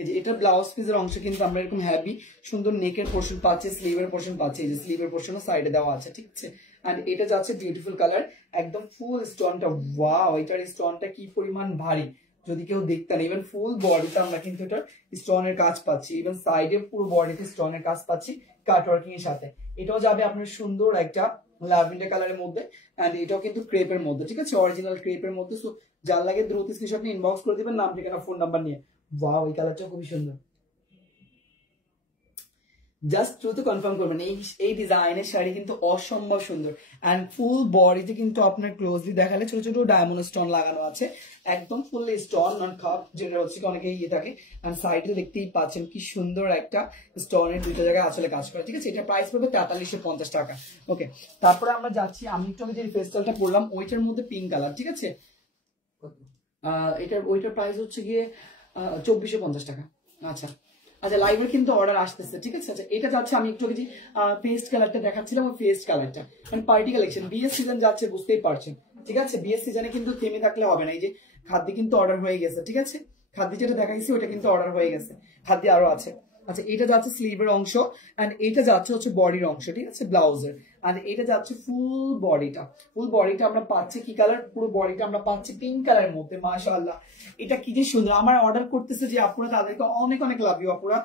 এই যে এটা ব্লাউজ পিসের অংশ কিন্তু আমরা এরকম হ্যাভি সুন্দর নেকের পোর্শন পাচ্ছি, স্লিভের পোর্শন পাচ্ছি, এই যে স্লিভের পোর্শনও সাইডে দেওয়া আছে। ঠিক আছে, এন্ড এটা যাচ্ছে বিউটিফুল কালার, একদম ফুল স্টোনটা। ওয়াও, এটার স্টোনটা কি পরিমাণ ভারী, যদি কেউ দেখতেন, ইভেন ফুল বডিতে আমরা কিন্তু এটা স্টোনের কাজ পাচ্ছি, ইভেন সাইডে পুরো বডিতে স্টোনের কাজ পাচ্ছি কাট ওয়ার্কিং এর সাথে। এটাও যাবে আপনার সুন্দর একটা ল্যাভেন্ডার কালারের মধ্যে, এন্ড এটাও কিন্তু ক্রেপের মধ্যে, ঠিক আছে, অরিজিনাল ক্রেপের মধ্যে। সো যার লাগে দ্রুত স্ক্রিনশট নিয়ে ইনবক্স করে দিবেন, নাম ঠিকানা ফোন নাম্বার নিয়ে। ওয়াও, এই কালারটা খুবই সুন্দর, জাস্ট দ্রুত কনফার্ম করবেন। এই ডিজাইনের শাড়ি কিন্তু অসম্ভব সুন্দর, এন্ড ফুল বডিতে কিন্তু আপনার ক্লোজলি দেখালে ছোট ছোট ডায়মন্ড স্টোন লাগানো আছে, একদম ফুললি স্টোন, নট খাপ, যেটা হচ্ছে অনেকে ইয়ে থাকে। এন্ড সাইডে দেখতেই পাচ্ছেন কি সুন্দর একটা স্টোনের দুইটা জায়গায় আসলে কাজ করে, ঠিক আছে। এটা প্রাইস পড়বে 4350 টাকা। ওকে, তারপরে আমরা যাচ্ছি, আমি একটু আগে যে ফেস্টালটা পরলাম ওইটার মধ্যে পিঙ্ক কালার, ঠিক আছে। ওইটার প্রাইস হচ্ছে গিয়ে 2450 টাকা। আচ্ছা আচ্ছা, লাইভের কিন্তু অর্ডার আসতেছে, ঠিক আছে। আচ্ছা, এটা যাচ্ছে, আমি একটু যে পেস্ট কালারটা দেখাচ্ছিলাম, ওই পেস্ট কালারটা মানে পার্টি কালেকশন, বিয়ের সিজন যাচ্ছে বুঝতেই পারছেন, ঠিক আছে। বিয়ের সিজনে কিন্তু থেমে থাকলে হবে না। এই যে খাদ্য কিন্তু অর্ডার হয়ে গেছে, ঠিক আছে। খাদ্য যেটা দেখাইছি ওটা কিন্তু অর্ডার হয়ে গেছে, খাদ্য আরো আছে। আচ্ছা, এটা যাচ্ছে স্লিভের অংশ, এন্ড এটা যাচ্ছে হচ্ছে বডির অংশ, ঠিক আছে, ব্লাউজের। এন্ড এটা যাচ্ছে ফুল বডিটা। ফুল বডিটা আমরা পাচ্ছি কি কালার, পুরো বডিটা আমরা পাচ্ছি পিঙ্ক কালারের মধ্যে। মাশাআল্লাহ, এটা কি যে সুন্দর। আমার অর্ডার করতেছে যে আপুরা, তাদেরকে অনেক অনেক লাভ ইউ আপুরা,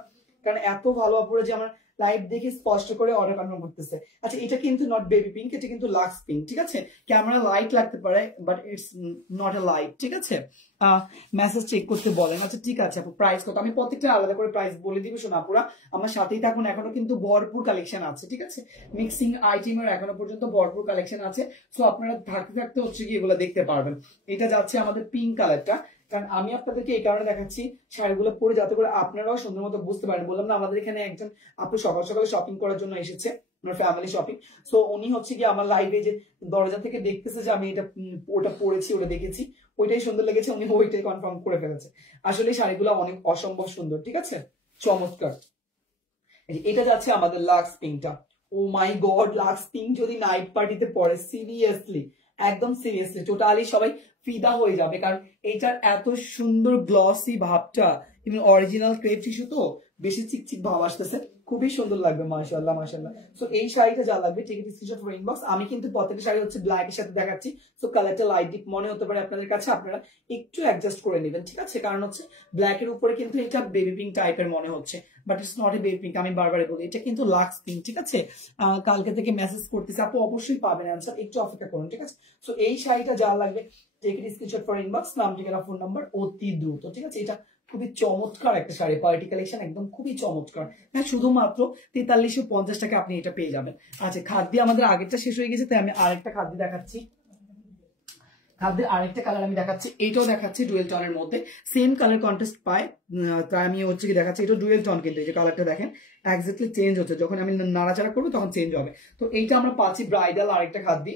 কারণ এত ভালো আপুরা যে আমার লাইভ দেখে স্পষ্ট করে অর্ডার কনফার্ম করতেছে। আচ্ছা, এটা কিন্তু নট বেবি পিঙ্ক, এটা কিন্তু লাক্স পিঙ্ক, ঠিক আছে। ক্যামেরা লাইট লাগতে পারে, but it's not a light, ঠিক আছে। মেসেজ চেক করতে বলেন। আচ্ছা ঠিক আছে আপু, প্রাইস কত? আমি প্রত্যেকটা আলাদা করে প্রাইস বলে দিব, শোনা পুরা আমার সাথেই থাকুন। এখনো কিন্তু ভরপুর কালেকশন আছে, ঠিক আছে। মিক্সিং আইটেমের এখনো পর্যন্ত ভরপুর কালেকশন আছে, সো আপনারা থাকতে থাকতে হচ্ছে কি এগুলো দেখতে পারবেন। এটা যাচ্ছে আমাদের পিঙ্ক কালারটা, কারণ আমি আপনাদেরকে এই কারণে দেখাচ্ছি শাড়িগুলো পরে, যাতে করে আপনারাও সুন্দর মতো বুঝতে পারেন। বললাম না, আমাদের এখানে একজন আপু সকাল সকালে শপিং করার জন্য এসেছে, ফ্যামিলি শপিং। সো উনি হচ্ছে কি আমার লাইভে যে দরজা থেকে দেখতেছে যে আমি এটা ওটা পরেছি, ওটা দেখেছি, ওইটাই সুন্দর লেগেছে, উনি ওইটাই কনফার্ম করে ফেলেছে। আসলে শাড়িগুলো অনেক অসম্ভব সুন্দর, ঠিক আছে, চমৎকার। এটা যাচ্ছে আমাদের লাক্স পিঙ্কটা। ও মাই গড, লাক্স পিঙ্ক যদি নাইট পার্টিতে পরে, সিরিয়াসলি একদম সিরিয়াসলি টোটালি সবাই ফিদা হয়ে যাবে, কারণ এইটার এত সুন্দর গ্লসি ভাবটা, ইভেন অরিজিনাল ক্রেপ টিস্যু তো বেশি চিকচিক ভাব আসতেছে, খুবই সুন্দর লাগবে। মাশাআল্লাহ মাশাআল্লাহ। সো এই শাড়িটা যা লাগবে টিকিট স্ক্রিনশট ফর ইনবক্স। আমি কিন্তু প্রত্যেকটা শাড়ি হচ্ছে ব্ল্যাক এর সাথে দেখাচ্ছি, সো কালারটা লাইট ডিপ মনে হতে পারে আপনাদের কাছে, আপনারা একটু অ্যাডজাস্ট করে নেবেন, ঠিক আছে। কারণ হচ্ছে ব্ল্যাক এর উপরে কিন্তু এটা বেবি পিঙ্ক টাইপের মনে হচ্ছে, but it's not a baby pink. আমি বারবারই বলি এটা কিন্তু লাক্স পিঙ্ক, ঠিক আছে। কালকে থেকে মেসেজ করতেছে আপু, অবশ্যই পাবেন অ্যান্সার, একটু অপেক্ষা করুন, ঠিক আছে। সো এই শাড়িটা যা লাগবে টিকিট স্ক্রিনশট ফর ইনবক্স, নাম ঠিকানা ফোন নাম্বার অতি দ্রুত, ঠিক আছে। এটা খুবই চমৎকার একটা শাড়ি, পার্টি কালেকশন, একদম খুবই চমৎকার। হ্যাঁ, শুধুমাত্র 4350 টাকা আপনি এটা পেয়ে যাবেন। আচ্ছা, খাদ্য আমাদের আগেরটা শেষ হয়ে গেছে, তাই আমি আরেকটা খাদ্য দেখাচ্ছি। খাদ্যের আরেকটা কালার আমি দেখাচ্ছি, এইটাও দেখাচ্ছি ডুয়েল টনের মধ্যে, সেম কালার কন্ট্রাস্ট পায়, তাই আমি হচ্ছে কি দেখাচ্ছি। এটা ডুয়েল টন, কিন্তু এই যে কালারটা দেখেন এক্স্যাক্টলি চেঞ্জ হচ্ছে, যখন আমি নাড়াচাড়া করবো তখন চেঞ্জ হবে। তো এইটা আমরা পাচ্ছি ব্রাইডাল আরেকটা খাদ্য,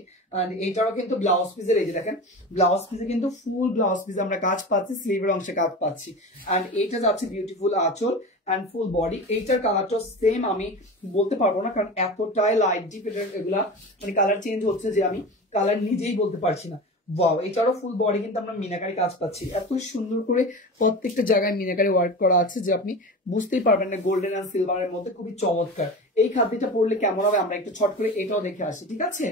এইটারও কিন্তু ব্লাউজ পিসের, এই যে দেখেন ব্লাউজ পিসে কিন্তু ফুল ব্লাউজ পিস আমরা কাজ পাচ্ছি, স্লিভের অংশে কাজ পাচ্ছি, এন্ড এইটা যাচ্ছে বিউটিফুল আঁচল এন্ড ফুল বডি। এইটার কালারটা সেম আমি বলতে পারবো না, কারণ এতটাই লাইট ডিপ এগুলা, মানে কালার চেঞ্জ হচ্ছে যে আমি কালার নিজেই বলতে পারছি না। ওয়াও, এটারও ফুল বডি কিন্তু আমরা মিনাকারি কাজ পাচ্ছি, এত সুন্দর করে প্রত্যেকটা জায়গায় মিনাকারি ওয়ার্ক করা আছে যে আপনি বুঝতেই পারবেন না, গোল্ডেন এন্ড সিলভারের মধ্যে, খুবই চমৎকার। এই খাদ্যটা পরলে কেমন হবে আমরা একটু ছট করে এটাও দেখে আসি, ঠিক আছে।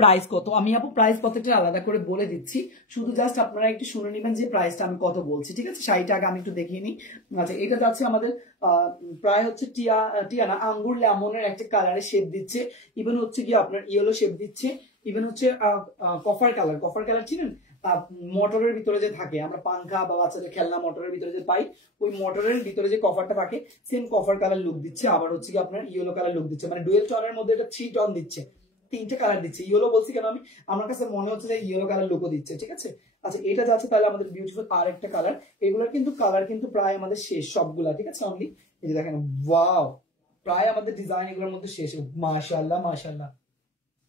প্রাইস কত আমি আপু প্রাইস প্রত্যেকটা আলাদা করে বলে দিচ্ছি, শুধু জাস্ট আপনারা একটু শুনে নেবেন যে প্রাইসটা আমি কত বলছি, ঠিক আছে। শাড়িটা আগে আমি একটু দেখিয়ে নিই। আচ্ছা, এটা যাচ্ছে আমাদের প্রায় হচ্ছে টিয়ানা আঙ্গুর লেমনের একটা কালারে শেড দিচ্ছে, ইভেন হচ্ছে কি আপনার ইয়েলো শেড দিচ্ছে, ইভেন হচ্ছে কফার কালার চিনেন, মোটরের ভিতরে যে থাকে, আমরা পাংখা বা বাচ্চাদের খেলনা মোটরের ভিতরে যে পাই, ওই মোটরের ভিতরে যে কভারটা থাকে সেম কভার কালার লুক দিচ্ছে, আবার হচ্ছে কি আপনার ইয়েলো কালার লুক দিচ্ছে, মানে ডুয়েল টনের মধ্যে এটা 3 টন দিচ্ছে, 3টে কালার দিচ্ছে। ইয়েলো বলছি কেন আমি, আমার কাছে মনে হচ্ছে যে ইয়েলো কালার লুকও দিচ্ছে, ঠিক আছে। আচ্ছা, এটা যাচ্ছে তাহলে আমাদের বিউটিফুল আরেকটা কালার, এগুলোর কিন্তু কালার কিন্তু প্রায় আমাদের শেষ সবগুলা, ঠিক আছে। অনলি এই যে দেখেন, ওয়াও, প্রায় আমাদের ডিজাইন এগুলোর মধ্যে শেষ। মাশাআল্লাহ মাশাআল্লাহ,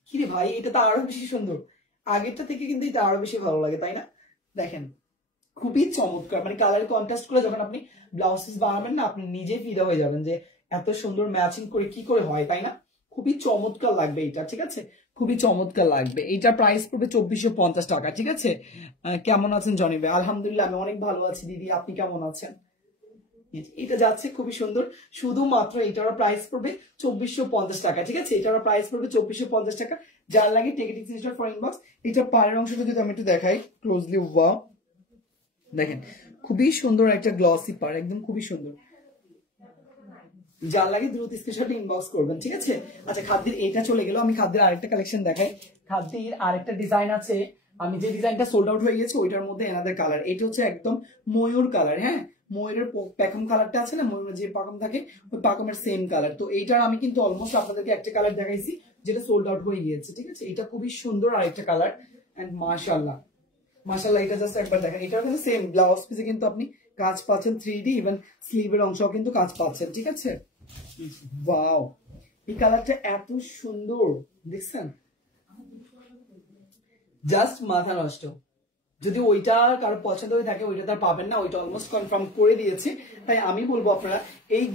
কি রে ভাই, এটা তো আরো বেশি সুন্দর, আগেরটা থেকে কিন্তু এটা আরো বেশি ভালো লাগে, তাই না? দেখেন খুবই চমৎকার, মানে কালার কন্ট্রাস্ট করে যখন আপনি ব্লাউজ পিস বানাবেন না, আপনি নিজেই ফিদা হয়ে যাবেন যে এত সুন্দর ম্যাচিং করে কি করে হয়, তাই না? খুবই চমৎকার লাগবে এটা, ঠিক আছে, খুবই চমৎকার লাগবে। এইটার প্রাইস পড়বে 2450 টাকা, ঠিক আছে। কেমন আছেন জনি ভাই? আলহামদুলিল্লাহ আমি অনেক ভালো আছি দিদি, আপনি কেমন আছেন? এটা যাচ্ছে খুবই সুন্দর, শুধুমাত্র এটার প্রাইস পড়বে 2450 টাকা, ঠিক আছে। এটার প্রাইস পড়বে 2450 টাকা। যার লাগে টিকিট স্ক্রিনশট ফর ইনবক্স। এটা পাড়ের অংশটা যদি আমি একটু দেখাই ক্লোজলি, ওয়াও দেখেন খুবই সুন্দর একটা গ্লসি পার, একদম খুবই সুন্দর। যার লাগে দ্রুত স্ক্রিনশট ইনবক্স করবেন, ঠিক আছে। আচ্ছা খাদ্যের এটা চলে গেল, আমি খাদ্যের আরেকটা কালেকশন দেখাই। খাদ্যের আরেকটা ডিজাইন আছে, আমি যে ডিজাইনটা সোল্ড আউট হয়ে গেছে ওইটার মধ্যে এনাদের কালার, এটা হচ্ছে একদম ময়ূর কালার। হ্যাঁ, ময়ূরের প্যাকম কালারটা আছে না, ময়ূরের যে পাকম থাকে ওই পাকমের সেম কালার। তো এইটার আমি কিন্তু অলমোস্ট আপনাদেরকে একটা কালার দেখাইছি যেটা সোল্ড আউট হয়ে গিয়েছে, ঠিক আছে। এটা খুবই সুন্দর আরেকটা কালার, এন্ড মাশাআল্লাহ মাশাআল্লাহ। এটা জাস্ট একবার দেখেন, এটার কিন্তু সেম ব্লাউজ পিসে কিন্তু আপনি কাজ পাচ্ছেন 3D, ইভেন স্লিভের অংশও কিন্তু কাজ পাচ্ছেন, ঠিক আছে। ওয়াও, এই কালারটা এত সুন্দর দেখছেন, জাস্ট মাথা নষ্ট। যদি ওইটা কারো পছন্দ হয়ে থাকে ওইটা তার পাবেন না, ওইটা অলমোস্ট কনফার্ম করে দিয়েছে। তাই আমি বলবো আপনারা এই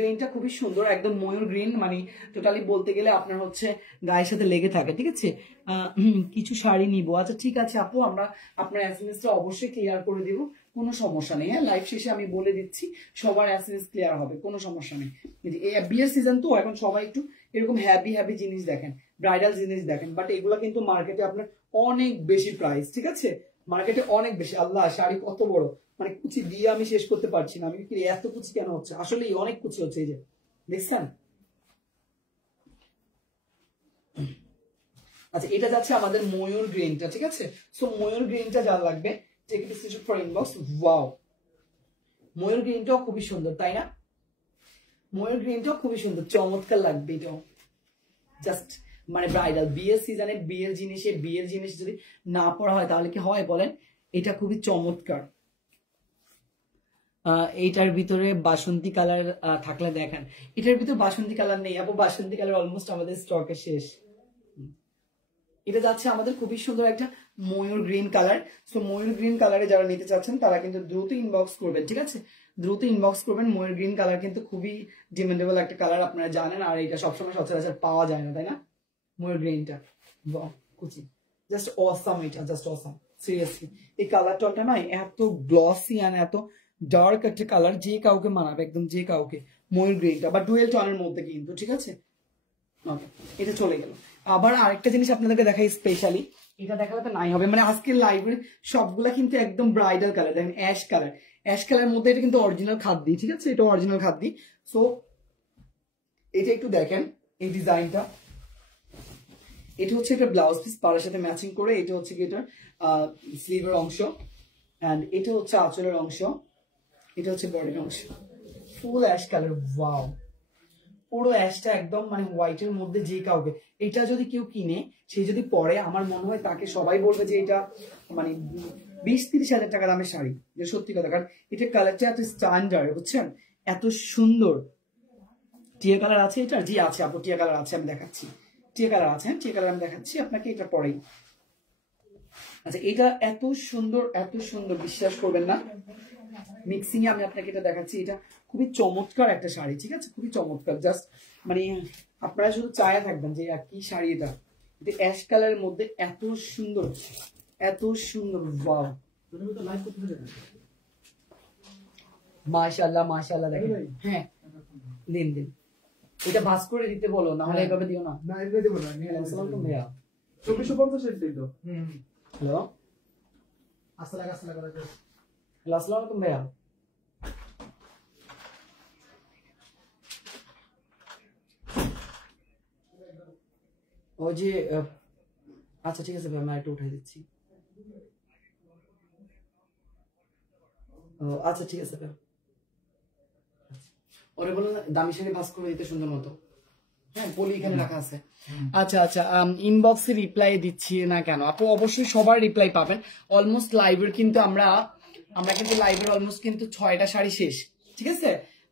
গ্রিনটা খুবই সুন্দর, একদম ময়ূর গ্রিন, মানে টোটালি বলতে গেলে আপনার হচ্ছে গায়ের সাথে লেগে থাকে, ঠিক আছে। কিছু শাড়ি নিব, আচ্ছা ঠিক আছে আপু, আমরা আপনার এসএমএসটা অবশ্যই ক্লিয়ার করে দিব, কোনো সমস্যা নেই। হ্যাঁ, লাইভ শেষে আমি বলে দিচ্ছি সবার এসএমএস ক্লিয়ার হবে, কোনো সমস্যা নেই। এই বিয়ের সিজন তো এখন সবাই একটু এরকম হ্যাপি জিনিস দেখেন, ব্রাইডাল জিনিস দেখেন, বাট এগুলো কিন্তু মার্কেটে আপনার অনেক বেশি প্রাইস, ঠিক আছে। মার্কেটে অনেক বেশি। আল্লাহ, শাড়ি কত বড়, মানে কুচি দিয়ে আমি শেষ করতে পারছি না। আমি এত কুচি কেন হচ্ছে, আসলে অনেক কুচি হচ্ছে, এই যে দেখছেন। আচ্ছা এটা যাচ্ছে আমাদের ময়ূর গ্রিনটা, ঠিক আছে। সো ময়ূর গ্রিনটা যার লাগবে take it screenshot for inbox. Wow, ময়ূর গ্রিনটাও খুবই সুন্দর, তাই না? ময়ূর গ্রিনটাও খুবই সুন্দর, চমৎকার লাগবে এটাও। জাস্ট মানে ব্রাইডাল বিয়ের সিজনে বিয়ের জিনিস যদি না পরা হয় তাহলে কি হয় বলেন। এটা খুবই চমৎকার। এইটার ভিতরে বাসন্তী কালার থাকলে দেখান। এটার ভিতরে বাসন্তী কালার নেই আপু, বাসন্তী কালার অলমোস্ট আমাদের স্টকে শেষ। এটা যাচ্ছে আমাদের খুবই সুন্দর একটা ময়ূর গ্রিন কালার। সো ময়ূর গ্রিন কালারে যারা নিতে চাচ্ছেন তারা কিন্তু দ্রুত ইনবক্স করবেন, ঠিক আছে, দ্রুত ইনবক্স করবেন। ময়ূর গ্রিন কালার কিন্তু খুবই ডিমান্ডেবল একটা কালার, আপনারা জানেন, আর এটা সবসময় সচরাচর পাওয়া যায় না, তাই না? ময়ূর গ্রিনটা কুচি জাস্ট অসাম, এটা জাস্ট অসাম সিরিয়াসলি। এই কালার টোনটা না এত গ্লসি আর এত ডার্ক একটা কালার, যে কাউকে মানাবে একদম, যে কাউকে। ময়ূর গ্রিনটা বা ডুয়েল টোনের মধ্যে কিন্তু, ঠিক আছে। ওকে, এটা চলে গেল। আবার আরেকটা জিনিস আপনাদেরকে দেখাই স্পেশালি, এটা দেখালে তো নাই হবে, মানে আজকের লাইভের সবগুলা কিন্তু একদম ব্রাইডাল কালার। দেখেন অ্যাশ কালার মধ্যে এটা কিন্তু অরিজিনাল খাদ্যি, ঠিক আছে, এটা অরিজিনাল খাদ্যি। সো এটা একটু দেখেন এই ডিজাইনটা, এটা হচ্ছে একটা ব্লাউজ পিস পাড়ার সাথে ম্যাচিং করে, এটা হচ্ছে কি এটার স্লিভের অংশ, এন্ড এটা হচ্ছে আঁচলের অংশ, এটা হচ্ছে বডির অংশ। ফুল অ্যাশ কালার। ওয়াও, পুরো অ্যাশটা একদম মানে হোয়াইটের মধ্যে, যে কাউকে এটা যদি কেউ কিনে সে যদি পরে, আমার মনে হয় তাকে সবাই বলবে যে এটা মানে 20-30 হাজার টাকা দামের শাড়ি, যে সত্যি কথা। কারণ এটা কালারটা এত স্ট্যান্ডার্ড, বুঝছেন, এত সুন্দর। টিয়া কালার আছে এটা? জি আছে আপু, টিয়া কালার আছে, আমি দেখাচ্ছি। টিয়া কালার আছে, টিয়া কালার আমি দেখাচ্ছি আপনাকে এটা পরেই। আচ্ছা এটা এত সুন্দর বিশ্বাস করবেন না, মিক্সিং এ আমি আপনাকে এটা দেখাচ্ছি। এটা খুবই চমৎকার একটা শাড়ি, ঠিক আছে, খুবই চমৎকার। জাস্ট মানে আপনারা শুধু চায়া থাকবেন যে কি শাড়ি এটা। এটা অ্যাশ কালারের মধ্যে এত সুন্দর। ওয়াও, মাশাআল্লাহ দেখেন। হ্যাঁ দিন এটা ভাস করে দিতে বলো, না হলে এভাবে দিও না। না এভাবে দেবো না। আসসালামু আলাইকুম ভাইয়া। 2450 এর দিই তো। হ্যালো, আসসালামু আলাইকুম ভাইয়া। ওই যে আচ্ছা ঠিক আছে ভাই, আমি একটু উঠাই দিচ্ছি। আচ্ছা ঠিক আছে ভাই, ওরে বলো দামি শাড়ি ভাস করে দিতে সুন্দর মতো। হ্যাঁ পলি এখানে রাখা আছে। আচ্ছা ইনবক্সে রিপ্লাই দিচ্ছি না কেন আপু? অবশ্যই সবার রিপ্লাই পাবেন। অলমোস্ট লাইভের কিন্তু আমরা কিন্তু লাইভের অলমোস্ট কিন্তু 6টা শাড়ি শেষ, ঠিক আছে,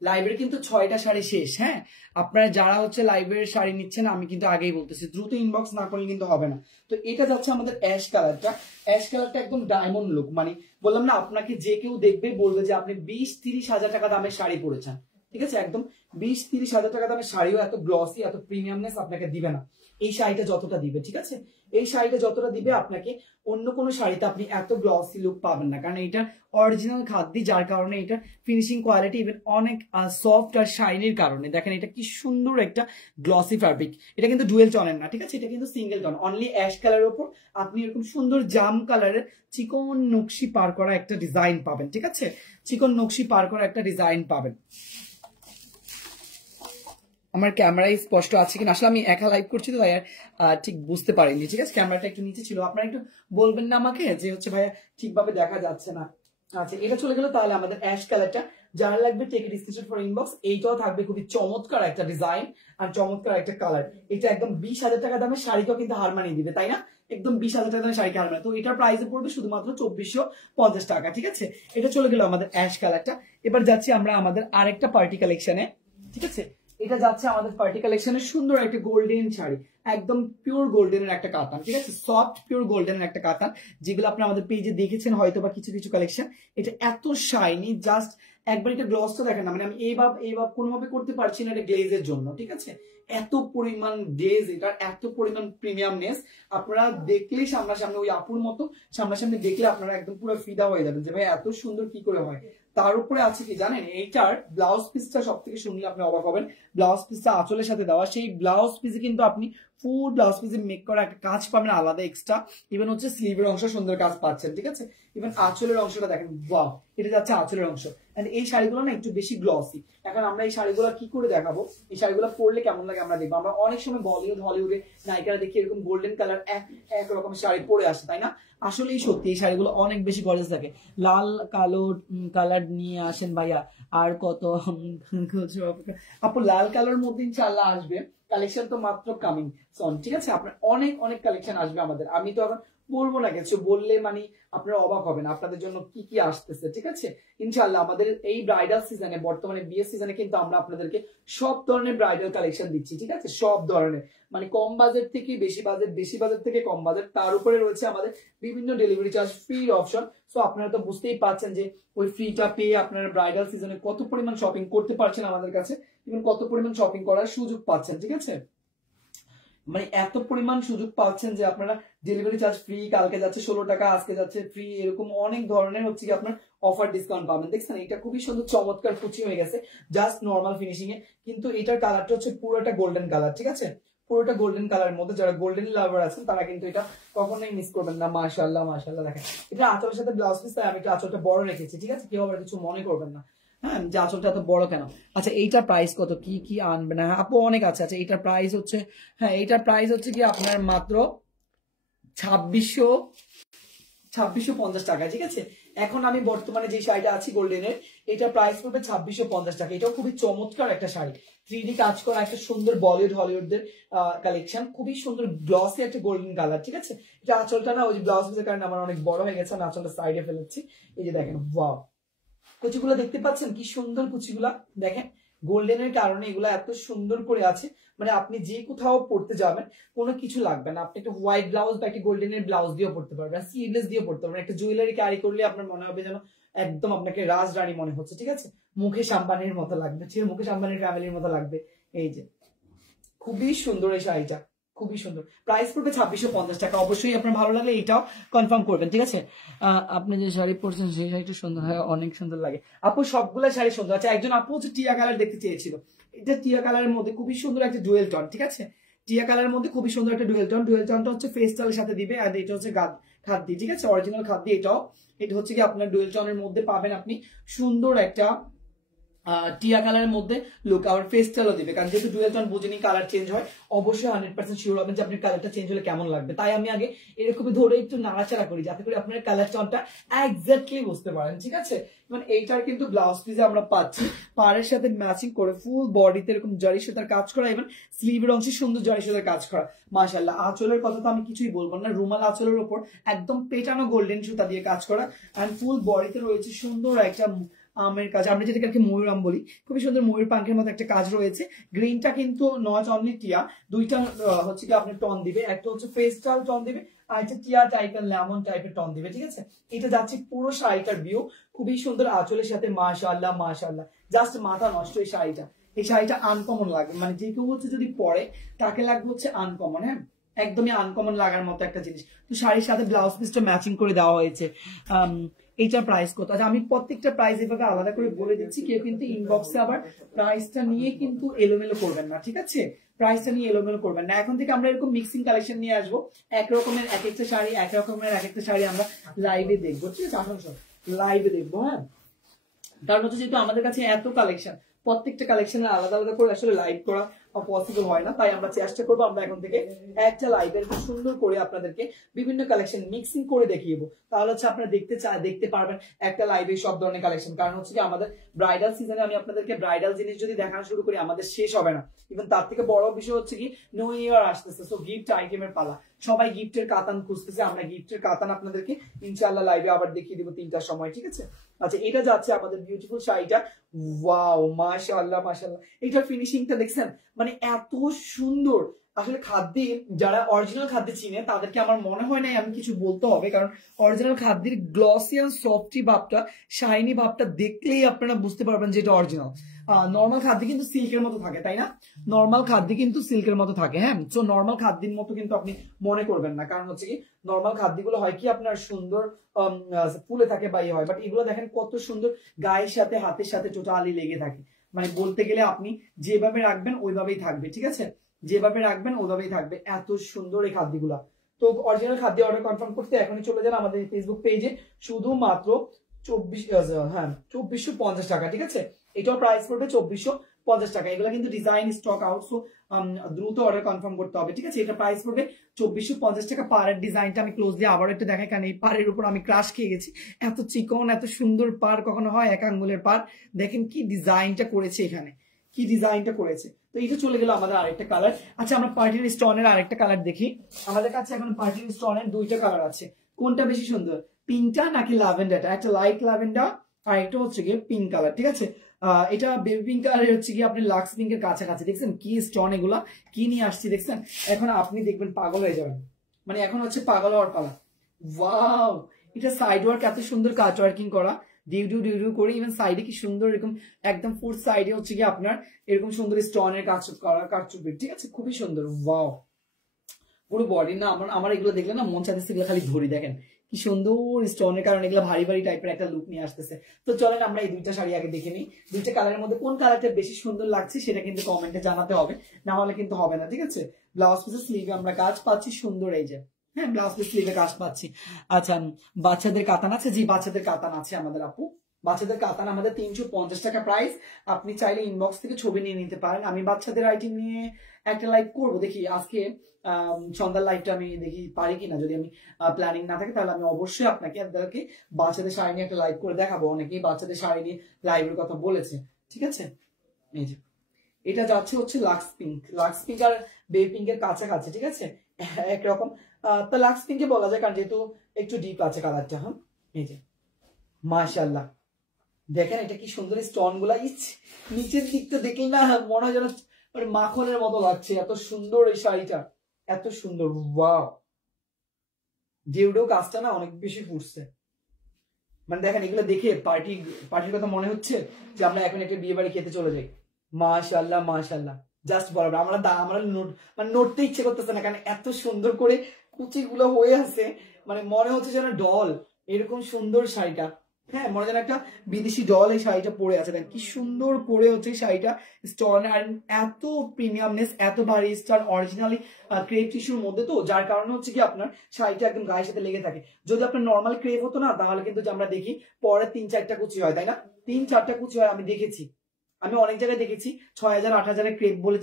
লাইভের কিন্তু 6টা শাড়ি শেষ। হ্যাঁ, আপনারা যারা হচ্ছে লাইভের শাড়ি নিচ্ছেন আমি কিন্তু আগেই বলতেছি দ্রুত ইনবক্স না করলে কিন্তু হবে না। তো এটা যাচ্ছে আমাদের অ্যাশ কালারটা একদম ডায়মন্ড লুক, মানে বললাম না আপনাকে যে কেউ দেখবে বলবে যে আপনি 20-30 হাজার টাকা দামের শাড়ি পরেছেন, ঠিক আছে, একদম 20-30 হাজার টাকা দামের শাড়িও এত গ্লসি এত প্রিমিয়ামনেস আপনাকে দিবে না এই শাড়িটা যতটা দিবে, ঠিক আছে? এই শাড়িটা যতটা দিবে আপনাকে অন্য কোনো শাড়িতে আপনি এত গ্লসি লুক পাবেন না, কারণ এটা অরিজিনাল খাদ্যি, যার কারণে এটা ফিনিশিং কোয়ালিটি ইভেন অনেক সফট আর শাইনির কারণে দেখেন এটা কি সুন্দর একটা গ্লসি ফ্যাব্রিক। এটা কিন্তু ডুয়েল টনের না, ঠিক আছে? এটা কিন্তু সিঙ্গেল টন, অনলি অ্যাশ কালারের উপর আপনি এরকম সুন্দর জাম কালারের চিকন নকশি পার করা একটা ডিজাইন পাবেন, ঠিক আছে? চিকন নকশি পার করা একটা ডিজাইন পাবেন। আমার ক্যামেরায় স্পষ্ট আছে কিনা, আসলে আমি একা লাইভ করছি তো ভাইয়া ঠিক বুঝতে পারিনি, ঠিক আছে? ক্যামেরাটা একটু নিচে ছিল, আপনারা একটু বলবেন না আমাকে যে হচ্ছে ভাইয়া ঠিকভাবে দেখা যাচ্ছে না। আচ্ছা, এটা চলে গেল। তাহলে আমাদের অ্যাশ কালারটা যারা লাগবে take it screenshot for inbox. এইটাও থাকবে খুবই চমৎকার একটা ডিজাইন আর চমৎকার একটা কালার। এটা একদম 20,000 টাকা দামের শাড়িকেও কিন্তু হার মানিয়ে দিবে, তাই না? একদম 20,000 টাকা দামের শাড়িকে হার মানিয়ে, তো এটার প্রাইসে পড়বে শুধুমাত্র 2450 টাকা, ঠিক আছে? এটা চলে গেল আমাদের অ্যাশ কালারটা। এবার যাচ্ছি আমরা আমাদের আরেকটা পার্টি কালেকশনে, ঠিক আছে? এটা যাচ্ছে আমাদের পার্টি কালেকশনের সুন্দর একটা গোল্ডেন শাড়ি, একদম পিওর গোল্ডেনের একটা কাতান, ঠিক আছে? সফট পিওর গোল্ডেনের একটা কাতান, যেগুলো আপনি আমাদের পেজে দেখেছেন হয়তো বা কিছু কিছু কালেকশন। এটা এত শাইনি, জাস্ট একবার এটা গ্লসটা দেখেন না, মানে আমি এইভাবে কোনোভাবে করতে পারছি না এটা গ্লেজের জন্য, ঠিক আছে? এত পরিমাণ গ্লেজ, এটার এত পরিমাণ প্রিমিয়ামনেস, আপনারা দেখলেই সামনাসামনি ওই আপুর মতো সামনাসামনি দেখলে আপনারা একদম পুরো ফিদা হয়ে যাবেন যে ভাই এত সুন্দর কি করে হয়। তার উপরে আছে কি জানেন, এইটার ব্লাউজ পিসটা সব থেকে শুনলে আপনি অবাক হবেন। ব্লাউজ পিসটা আঁচলের সাথে দেওয়া, সেই ব্লাউজ পিসে কিন্তু আপনি ফুল ব্লাউজ পিসে মেক করা একটা কাজ পাবেন আলাদা এক্সট্রা। ইভেন হচ্ছে স্লিভের অংশ সুন্দর কাজ পাচ্ছেন, ঠিক আছে? ইভেন আঁচলের অংশটা দেখেন, ওয়াও, এটা যাচ্ছে আঁচলের অংশ। এন্ড এই শাড়িগুলো না একটু বেশি গ্লসি। এখন আমরা এই শাড়িগুলো কি করে দেখাবো, এই শাড়িগুলো পরলে কেমন লাগে আমরা দেখবো। আমরা অনেক সময় বলিউড হলিউডে নায়িকারা দেখি এরকম গোল্ডেন কালার একরকম শাড়ি পরে আসে, তাই না? আসলেই সত্যি এই শাড়িগুলো অনেক বেশি গর্জিয়াস থাকে। লাল কালো কালার নিয়ে আসেন ভাইয়া, আর কত আপু লাল কালার মধ্যে ইনশাআল্লাহ আসবে কালেকশন, তো মাত্র কামিং সন, ঠিক আছে? আপনার অনেক অনেক কালেকশন আসবে আমাদের। আমি তো এখন বলবো না, কিছু বললে মানে আপনারা অবাক হবেন আপনাদের জন্য কি কি আসতেছে, ঠিক আছে? ইনশাআল্লাহ আমাদের এই ব্রাইডাল সিজনে, বর্তমানে বিয়ের সিজনে কিন্তু আমরা আপনাদেরকে সব ধরনের ব্রাইডাল কালেকশন দিচ্ছি, ঠিক আছে? সব ধরনের, মানে কম বাজেট থেকে বেশি বাজেট, বেশি বাজেট থেকে কম বাজেট, তার উপরে রয়েছে আমাদের বিভিন্ন delivery charge free option. So আপনারা তো বুঝতেই পারছেন যে ওই ফ্রিটা পেয়ে আপনারা ব্রাইডাল সিজনে কত পরিমাণ শপিং করতে পারছেন আমাদের কাছে, এবং কত পরিমাণ শপিং করার সুযোগ পাচ্ছেন, ঠিক আছে? মানে এত পরিমাণ সুযোগ পাচ্ছেন যে আপনারা ডেলিভারি চার্জ ফ্রি, কালকে যাচ্ছে 16 টাকা, আজকে যাচ্ছে ফ্রি, এরকম অনেক ধরনের হচ্ছে কি আপনার অফার ডিসকাউন্ট পাবেন। দেখছেন এটা খুবই সুন্দর চমৎকার কুচি হয়ে গেছে, জাস্ট নর্মাল ফিনিশিং এ, কিন্তু এটার কালারটা হচ্ছে পুরোটা গোল্ডেন কালার, ঠিক আছে? পুরোটা গোল্ডেন কালারের মধ্যে যারা গোল্ডেন লাভার আছেন তারা কিন্তু এটা কখনোই মিস করবেন না। মাশাআল্লাহ মাশাআল্লাহ, দেখেন এটা আঁচলের সাথে ব্লাউজ পিস, তাই আমি এটা আঁচলটা বড় রেখেছি, ঠিক আছে? কেউ আবার কিছু মনে করবেন না, হ্যাঁ, যে আঁচলটা এত বড় কেন। আচ্ছা, এইটার প্রাইস কত, কি কি আনবে না আপু? অনেক আছে। আচ্ছা, এইটার প্রাইস হচ্ছে, হ্যাঁ, এইটার প্রাইস হচ্ছে কি আপনার মাত্র 2650 টাকা, ঠিক আছে? এখন আমি বর্তমানে যে শাড়িটা আছি গোল্ডেনের, এটার প্রাইস পড়বে 2650 টাকা। এটাও খুবই চমৎকার একটা শাড়ি, 3D কাজ করা একটা সুন্দর বলিউড হলিউডদের কালেকশন, খুবই সুন্দর গ্লসি একটা গোল্ডেন কালার, ঠিক আছে? এটা আঁচলটা না ওই ব্লাউজ পিসের কারণে আমার অনেক বড় হয়ে গেছে, আমি আঁচলটা সাইডে ফেলেছি। এই যে দেখেন, ওয়াও, কুচিগুলো দেখতে পাচ্ছেন কি সুন্দর কুচিগুলা, দেখেন গোল্ডেনের কারণে এগুলো এত সুন্দর করে আছে। মানে আপনি যে কোথাও পড়তে যাবেন কোনো কিছু লাগবে না, আপনি একটা হোয়াইট ব্লাউজ বা একটা গোল্ডেনের ব্লাউজ দিয়েও পড়তে পারবেন, স্লিভলেস দিয়ে পড়তে পারবেন, একটা জুয়েলারি ক্যারি করলে আপনার মনে হবে যেন একদম আপনাকে রাজরানী মনে হচ্ছে, ঠিক আছে? মুকেশ আম্বানির মতো লাগবে, ঠিক আছে? মুকেশ আম্বানির ফ্যামিলির মতো লাগবে। এই যে খুবই সুন্দর এই শাড়িটা, খুবই সুন্দর। প্রাইস পড়বে 2650 টাকা। অবশ্যই আপনার ভালো লাগলে এটাও কনফার্ম করবেন, ঠিক আছে? আপনি যে শাড়ি পরছেন সেই শাড়িটা সুন্দর হয়, অনেক সুন্দর লাগে আপু, সবগুলা শাড়ি সুন্দর। আচ্ছা, একজন আপু হচ্ছে টিয়া কালার দেখতে চেয়েছিল, এটা টিয়া কালারের মধ্যে খুবই সুন্দর একটা ডুয়েল টোন, ঠিক আছে? টিয়া কালারের মধ্যে খুবই সুন্দর একটা ডুয়েল টোন। ডুয়েল টোনটা হচ্ছে ফেস্টালের সাথে দিবে, আর এটা হচ্ছে খাদ্যি, ঠিক আছে? অরিজিনাল খাদ্যি এটাও। এটা হচ্ছে কি আপনার ডুয়েল টোনের মধ্যে পাবেন আপনি সুন্দর একটা টিয়া কালারের মধ্যে লুক, আর ফেস্টালও দিবে, কারণ যেহেতু ডুয়েল টোন বুঝেনি কালার চেঞ্জ হয়, অবশ্যই 100% শিওর হবেন যে আপনার কালারটা চেঞ্জ হলে কেমন লাগবে। তাই আমি আগে এরকমই ধরে একটু নাড়াচাড়া করি যাতে করে আপনার কালার টোনটা এক্স্যাক্টলি বুঝতে পারেন, ঠিক আছে? মানে এইটার কিন্তু ব্লাউজ পিসে আমরা পাচ্ছি পাড়ের সাথে ম্যাচিং করে ফুল বডিতে এরকম জরি সুতার কাজ করা, এবং স্লিভের অংশে সুন্দর জরি সুতার কাজ করা। মাশাআল্লাহ, আঁচলের কথা তো আমি কিছুই বলবো না, রুমাল আঁচলের উপর একদম পেটানো গোল্ডেন সুতা দিয়ে কাজ করা, আর ফুল বডিতে রয়েছে সুন্দর একটা আমের কাজ, আমরা যেটাকে ময়ূর আম বলি, খুবই সুন্দর ময়ূর পাঙ্খের মতো একটা কাজ রয়েছে। গ্রিনটা কিন্তু নট অনলি টিয়া, দুইটা হচ্ছে কি আপনি টন দিবে, একটা হচ্ছে ফেস্টাল টন দিবে, আর একটা টিয়া টাইপের লেমন টাইপের টন দিবে, ঠিক আছে? এটা যাচ্ছে পুরো শাড়িটার ভিউ, খুবই সুন্দর আঁচলের সাথে। মাশাআল্লাহ মাশাআল্লাহ, জাস্ট মাথা নষ্ট এই শাড়িটা, এই শাড়িটা আনকমন লাগবে, মানে যে কেউ হচ্ছে যদি পরে তাকে লাগবে হচ্ছে আনকমন। হ্যাঁ, একদমই আনকমন লাগার মতো একটা জিনিস। তো শাড়ির সাথে ব্লাউজ পিসটা ম্যাচিং করে দেওয়া হয়েছে। এইটার প্রাইস কত? আচ্ছা, আমি প্রত্যেকটা প্রাইস এভাবে আলাদা করে বলে দিচ্ছি, কেউ কিন্তু ইনবক্সে আবার প্রাইসটা নিয়ে কিন্তু এলোমেলো করবেন না, ঠিক আছে? প্রাইসটা নিয়ে এলোমেলো করবেন না। এখন থেকে আমরা এরকম মিক্সিং কালেকশন নিয়ে আসবো, এক রকমের এক একটা শাড়ি, এক রকমের এক একটা শাড়ি আমরা লাইভে দেখবো, ঠিক আছে? আসুন সব লাইভে দেখবো। হ্যাঁ, কারণ হচ্ছে যেহেতু আমাদের কাছে এত কালেকশন, প্রত্যেকটা কালেকশনের আলাদা আলাদা করে আসলে লাইভ করা পসিবল হয় না, তাই আমরা চেষ্টা করবো আমরা এখন থেকে একটা লাইভের খুব সুন্দর করে আপনাদেরকে বিভিন্ন কালেকশন মিক্সিং করে দেখিয়ে দেবো। তাহলে হচ্ছে আপনারা দেখতে পারবেন একটা লাইভে সব ধরনের কালেকশন। কারণ হচ্ছে কি আমাদের ব্রাইডাল সিজনে আমি আপনাদেরকে ব্রাইডাল জিনিস যদি দেখানো শুরু করি আমাদের শেষ হবে না। ইভেন তার থেকে বড় বিষয় হচ্ছে কি নিউ ইয়ার আসতেছে, সো গিফট আইটেমের পালা, সবাই গিফটের কাতান খুঁজতেছে। আমরা গিফটের কাতান আপনাদেরকে ইনশাআল্লাহ লাইভে আবার দেখিয়ে দিব 3টার সময়, ঠিক আছে? আচ্ছা, এটা যাচ্ছে আমাদের বিউটিফুল শাড়িটা। ওয়াও, মাশাআল্লাহ মাশাআল্লাহ, এটার ফিনিশিংটা দেখছেন, মানে এত সুন্দর। আসলে খাদ্যে যারা অরিজিনাল খাদ্যে চিনে তাদেরকে আমার মনে হয় না আমি কিছু বলতে হবে, কারণ অরিজিনাল খাদ্যের গ্লসি আর সফটি ভাবটা, শাইনি ভাবটা দেখলেই আপনারা বুঝতে পারবেন যে এটা অরিজিনাল। নর্মাল খাদ্য কিন্তু সিল্কের মতো থাকে, তাই না? নর্মাল খাদ্য কিন্তু সিল্কের মতো থাকে। হ্যাঁ, তো নর্মাল খাদ্যের মতো কিন্তু আপনি মনে করবেন না, কারণ হচ্ছে কি নর্মাল খাদ্যগুলো হয় কি আপনার সুন্দর ফুলে থাকে বা ইয়ে হয়, বাট এগুলো দেখেন কত সুন্দর গায়ের সাথে হাতের সাথে টোটালি লেগে থাকে। মানে বলতে গেলে আপনি যেভাবে রাখবেন ওইভাবেই থাকবে, ঠিক আছে? যেভাবে রাখবেন ওইভাবেই থাকবে, এত সুন্দর এই খাদ্যগুলা। তো অরিজিনাল খাদ্য অর্ডার কনফার্ম করতে এখনই চলে যান আমাদের ফেসবুক পেজে, শুধুমাত্র 2450 টাকা, ঠিক আছে? এটাও প্রাইস পড়বে 2450 টাকা। এগুলো কিন্তু ডিজাইন স্টক আউট, সো দ্রুত অর্ডার কনফার্ম করতে হবে, ঠিক আছে? এটা প্রাইস পড়বে 2450 টাকা। পাড়ের ডিজাইনটা আমি ক্লোজলি আবার একটু দেখাই, কারণ এই পাড়ের উপর আমি ক্রাশ খেয়ে গেছি। এত চিকন এত সুন্দর পাড় কখনো হয়? এক আঙ্গুলের পাড়, দেখেন কি ডিজাইনটা করেছে এখানে, কি ডিজাইনটা করেছে। তো এটা চলে গেল আমাদের আরেকটা কালার। আচ্ছা, আমরা পার্টির স্টোনের আরেকটা কালার দেখি। আমাদের কাছে এখন পার্টির স্টোনের 2টা কালার আছে, কোনটা বেশি সুন্দর, পিঙ্কটা নাকি ল্যাভেন্ডারটা? একটা লাইট ল্যাভেন্ডার আর একটা হচ্ছে গিয়ে পিঙ্ক কালার, ঠিক আছে? এটা বেবি পিঙ্ক কালার হচ্ছে গিয়ে আপনি লাক্স পিঙ্কের কাছাকাছি। দেখছেন কি স্টোন এগুলা, কি নিয়ে আসছি দেখছেন? এখন আপনি দেখবেন পাগল হয়ে যাবেন, মানে এখন হচ্ছে পাগল হওয়ার পালা। ওয়াও, এটা সাইড ওয়ার্ক এত সুন্দর কাট ওয়ার্কিং করা, ডিউ করে, ইভেন সাইডে কি সুন্দর এরকম একদম ফুল সাইডে হচ্ছে কি আপনার এরকম সুন্দর স্টোনের কাজ করা কারচুপি, ঠিক আছে? খুবই সুন্দর। ওয়াও, পুরো বডি না আমার এগুলো দেখলে না মন চাইতেছে এগুলো খালি ধরি। দেখেন কি সুন্দর স্টোনের, কারণ এগুলো ভারী ভারী টাইপের একটা লুক নিয়ে আসতেছে। তো চলেন আমরা এই 2টা শাড়ি আগে দেখে নিই। 2টা কালারের মধ্যে কোন কালারটা বেশি সুন্দর লাগছে সেটা কিন্তু কমেন্টে জানাতে হবে, না হলে কিন্তু হবে না, ঠিক আছে? ব্লাউজ পিসের স্লিভে আমরা কাজ পাচ্ছি সুন্দর, এই যে হ্যাঁ ব্লাউজ পিস স্লিভে কাজ পাচ্ছি। আচ্ছা, বাচ্চাদের কাতান আছে? জি, বাচ্চাদের কাতান আছে আমাদের আপু। বাচ্চাদের কাতান আমাদের 350 টাকা প্রাইস। আপনি চাইলে ইনবক্স থেকে ছবি নিয়ে নিতে পারেন। আমি বাচ্চাদের আইটেম নিয়ে একটা লাইভ করবো, দেখি আজকে সন্ধ্যার লাইভটা আমি দেখি পারি কিনা। যদি আমি প্ল্যানিং না থাকে তাহলে আমি অবশ্যই আপনাদেরকে বাচ্চাদের শাড়ি নিয়ে একটা লাইভ করে দেখাবো। অনেকেই বাচ্চাদের শাড়ি নিয়ে লাইভের কথা বলেছে, ঠিক আছে? এই যে এটা যাচ্ছে হচ্ছে লাক্স পিঙ্ক আর বেবি পিঙ্কের কাছাকাছি, ঠিক আছে? একরকম তো লাক্স পিঙ্কে বলা যায়, কারণ যেহেতু একটু ডিপ আছে কালারটা। হ্যাঁ, এই যে মাশাআল্লাহ, দেখেন এটা কি সুন্দর স্টোন গুলা, নিচের দিকটা দেখলে না মনে হয় যেন মাখনের মতো লাগছে, এত সুন্দর এই শাড়িটা, এত সুন্দর। ওয়াও, ডিউডো কাজটা না অনেক বেশি ফুটছে, মানে দেখেন এগুলো দেখে পার্টির কথা মনে হচ্ছে যে আমরা এখন একটা বিয়ে বাড়ি খেতে চলে যাই। মাশাআল্লাহ মাশাআল্লাহ, জাস্ট বরাবর। আমরা মানে নড়তে ইচ্ছে করতেছে না, কারণ এত সুন্দর করে কুচিগুলো হয়ে আছে, মানে মনে হচ্ছে যেন ডল, এরকম সুন্দর শাড়িটা। হ্যাঁ, মনে যেন একটা বিদেশি ডল এই শাড়িটা পরে আছে। দেখেন কি সুন্দর করে হচ্ছে শাড়িটা স্টোন, আর এত প্রিমিয়ামনেস, এত ভারী স্টার, অরিজিনালি ক্রেপ টিস্যুর মধ্যে, তো যার কারণে হচ্ছে কি আপনার শাড়িটা একদম গায়ের সাথে লেগে থাকে। যদি আপনার নর্মাল ক্রেপ হতো না তাহলে কিন্তু আমরা দেখি পরে 3-4টা কুচি হয়, তাই না? 3-4টা কুচি হয়, আমি দেখেছি, আমি অনেক জায়গায় দেখেছি 6000-8000 ক্রেপ বলে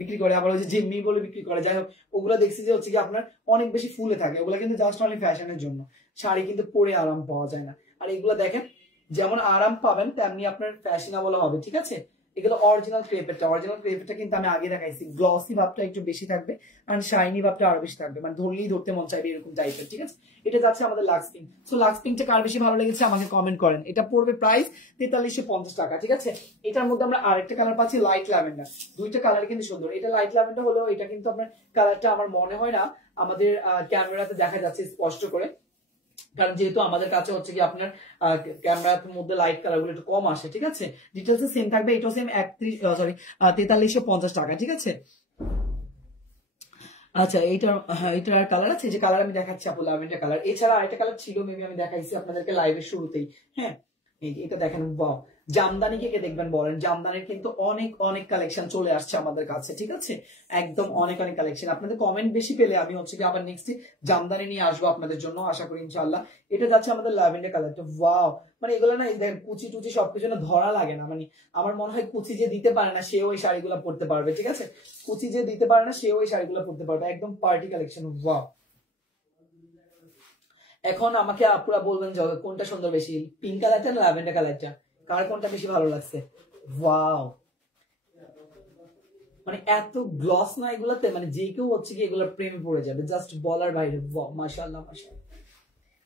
বিক্রি করে, আবার ওই যে জিম্মি বলে বিক্রি করে। যাই হোক, ওগুলো দেখছি যে হচ্ছে কি আপনার অনেক বেশি ফুলে থাকে, ওগুলো কিন্তু জাস্ট অনলি ফ্যাশনের জন্য, শাড়ি কিন্তু পরে আরাম পাওয়া যায় না। আর এগুলো দেখেন যেমন আরাম পাবেন তেমনি আপনার ফ্যাশনেবল হবে, ঠিক আছে? এগুলো অরিজিনাল ক্রেপেরটা কিন্তু আমি আগে দেখাইছি, গ্লসি ভাবটা একটু বেশি থাকবে আর শাইনি ভাবটা আরো বেশি থাকবে, মানে ধরলেই ধরতে মন চাইবে এরকম টাইপের, ঠিক আছে? এটা যাচ্ছে আমাদের লাক্স পিঙ্ক। সো লাক্স পিঙ্কটা কার বেশি ভালো লেগেছে আমাকে কমেন্ট করেন। এটা পড়বে প্রাইস 4350 টাকা, ঠিক আছে? এটার মধ্যে আমরা আরেকটা কালার পাচ্ছি লাইট ল্যাভেন্ডার। 2টা কালার কিন্তু সুন্দর। এটা লাইট ল্যাভেন্ডার হলেও এটা কিন্তু আপনার কালারটা আমার মনে হয় না আমাদের ক্যামেরাতে দেখা যাচ্ছে স্পষ্ট করে, কারণ যেহেতু আমাদের কাছে হচ্ছে কি আপনার ক্যামেরার মধ্যে লাইট কালার গুলো একটু কম আসে, ঠিক আছে। ডিটেলস সেম থাকবে, এটাও সেম 4350 টাকা, ঠিক আছে। আচ্ছা এইটার কালার আছে, যে কালার আমি দেখাচ্ছি আপু ল্যাভেন্ডার কালার। এছাড়া আরেকটা কালার ছিল, মেবি আমি দেখাইছি আপনাদেরকে লাইভের শুরুতেই। হ্যাঁ, এটা দেখেন, বাহ, জামদানি কে দেখবেন বলেন, জামদানির কিন্তু অনেক অনেক কালেকশন চলে আসছে আমাদের কাছে, ঠিক আছে। একদম অনেক অনেক কালেকশন, আপনাদের কমেন্ট বেশি পেলে আমি হচ্ছে কি আবার নেক্সট জামদানি নিয়ে আসবো আপনাদের জন্য, আশা করি ইনশাআল্লাহ। এটা যাচ্ছে আমাদের ল্যাভেন্ডার কালারটা, ওয়াও, মানে এগুলো না দেখেন কুচি টুচি সবকিছু না ধরা লাগে না, মানে আমার মনে হয় কুচি যে দিতে পারে না সেও এই শাড়িগুলো পরতে পারবে, ঠিক আছে। কুচি যে দিতে পারে না সেও এই শাড়িগুলো পরতে পারবে, একদম পার্টি কালেকশন, ওয়াও। এখন আমাকে আপুরা বলবেন যে কোনটা সুন্দর বেশি, পিঙ্ক কালারটা না ল্যাভেন্ডার কালারটা, কার কোনটা বেশি ভালো লাগছে? ওয়াও, মানে এত গ্লস না এগুলাতে, মানে যে কেউ হচ্ছে কি এগুলোর প্রেমে পড়ে যাবে, জাস্ট বলার বাইরে। মাশাআল্লাহ মাশাআল্লাহ,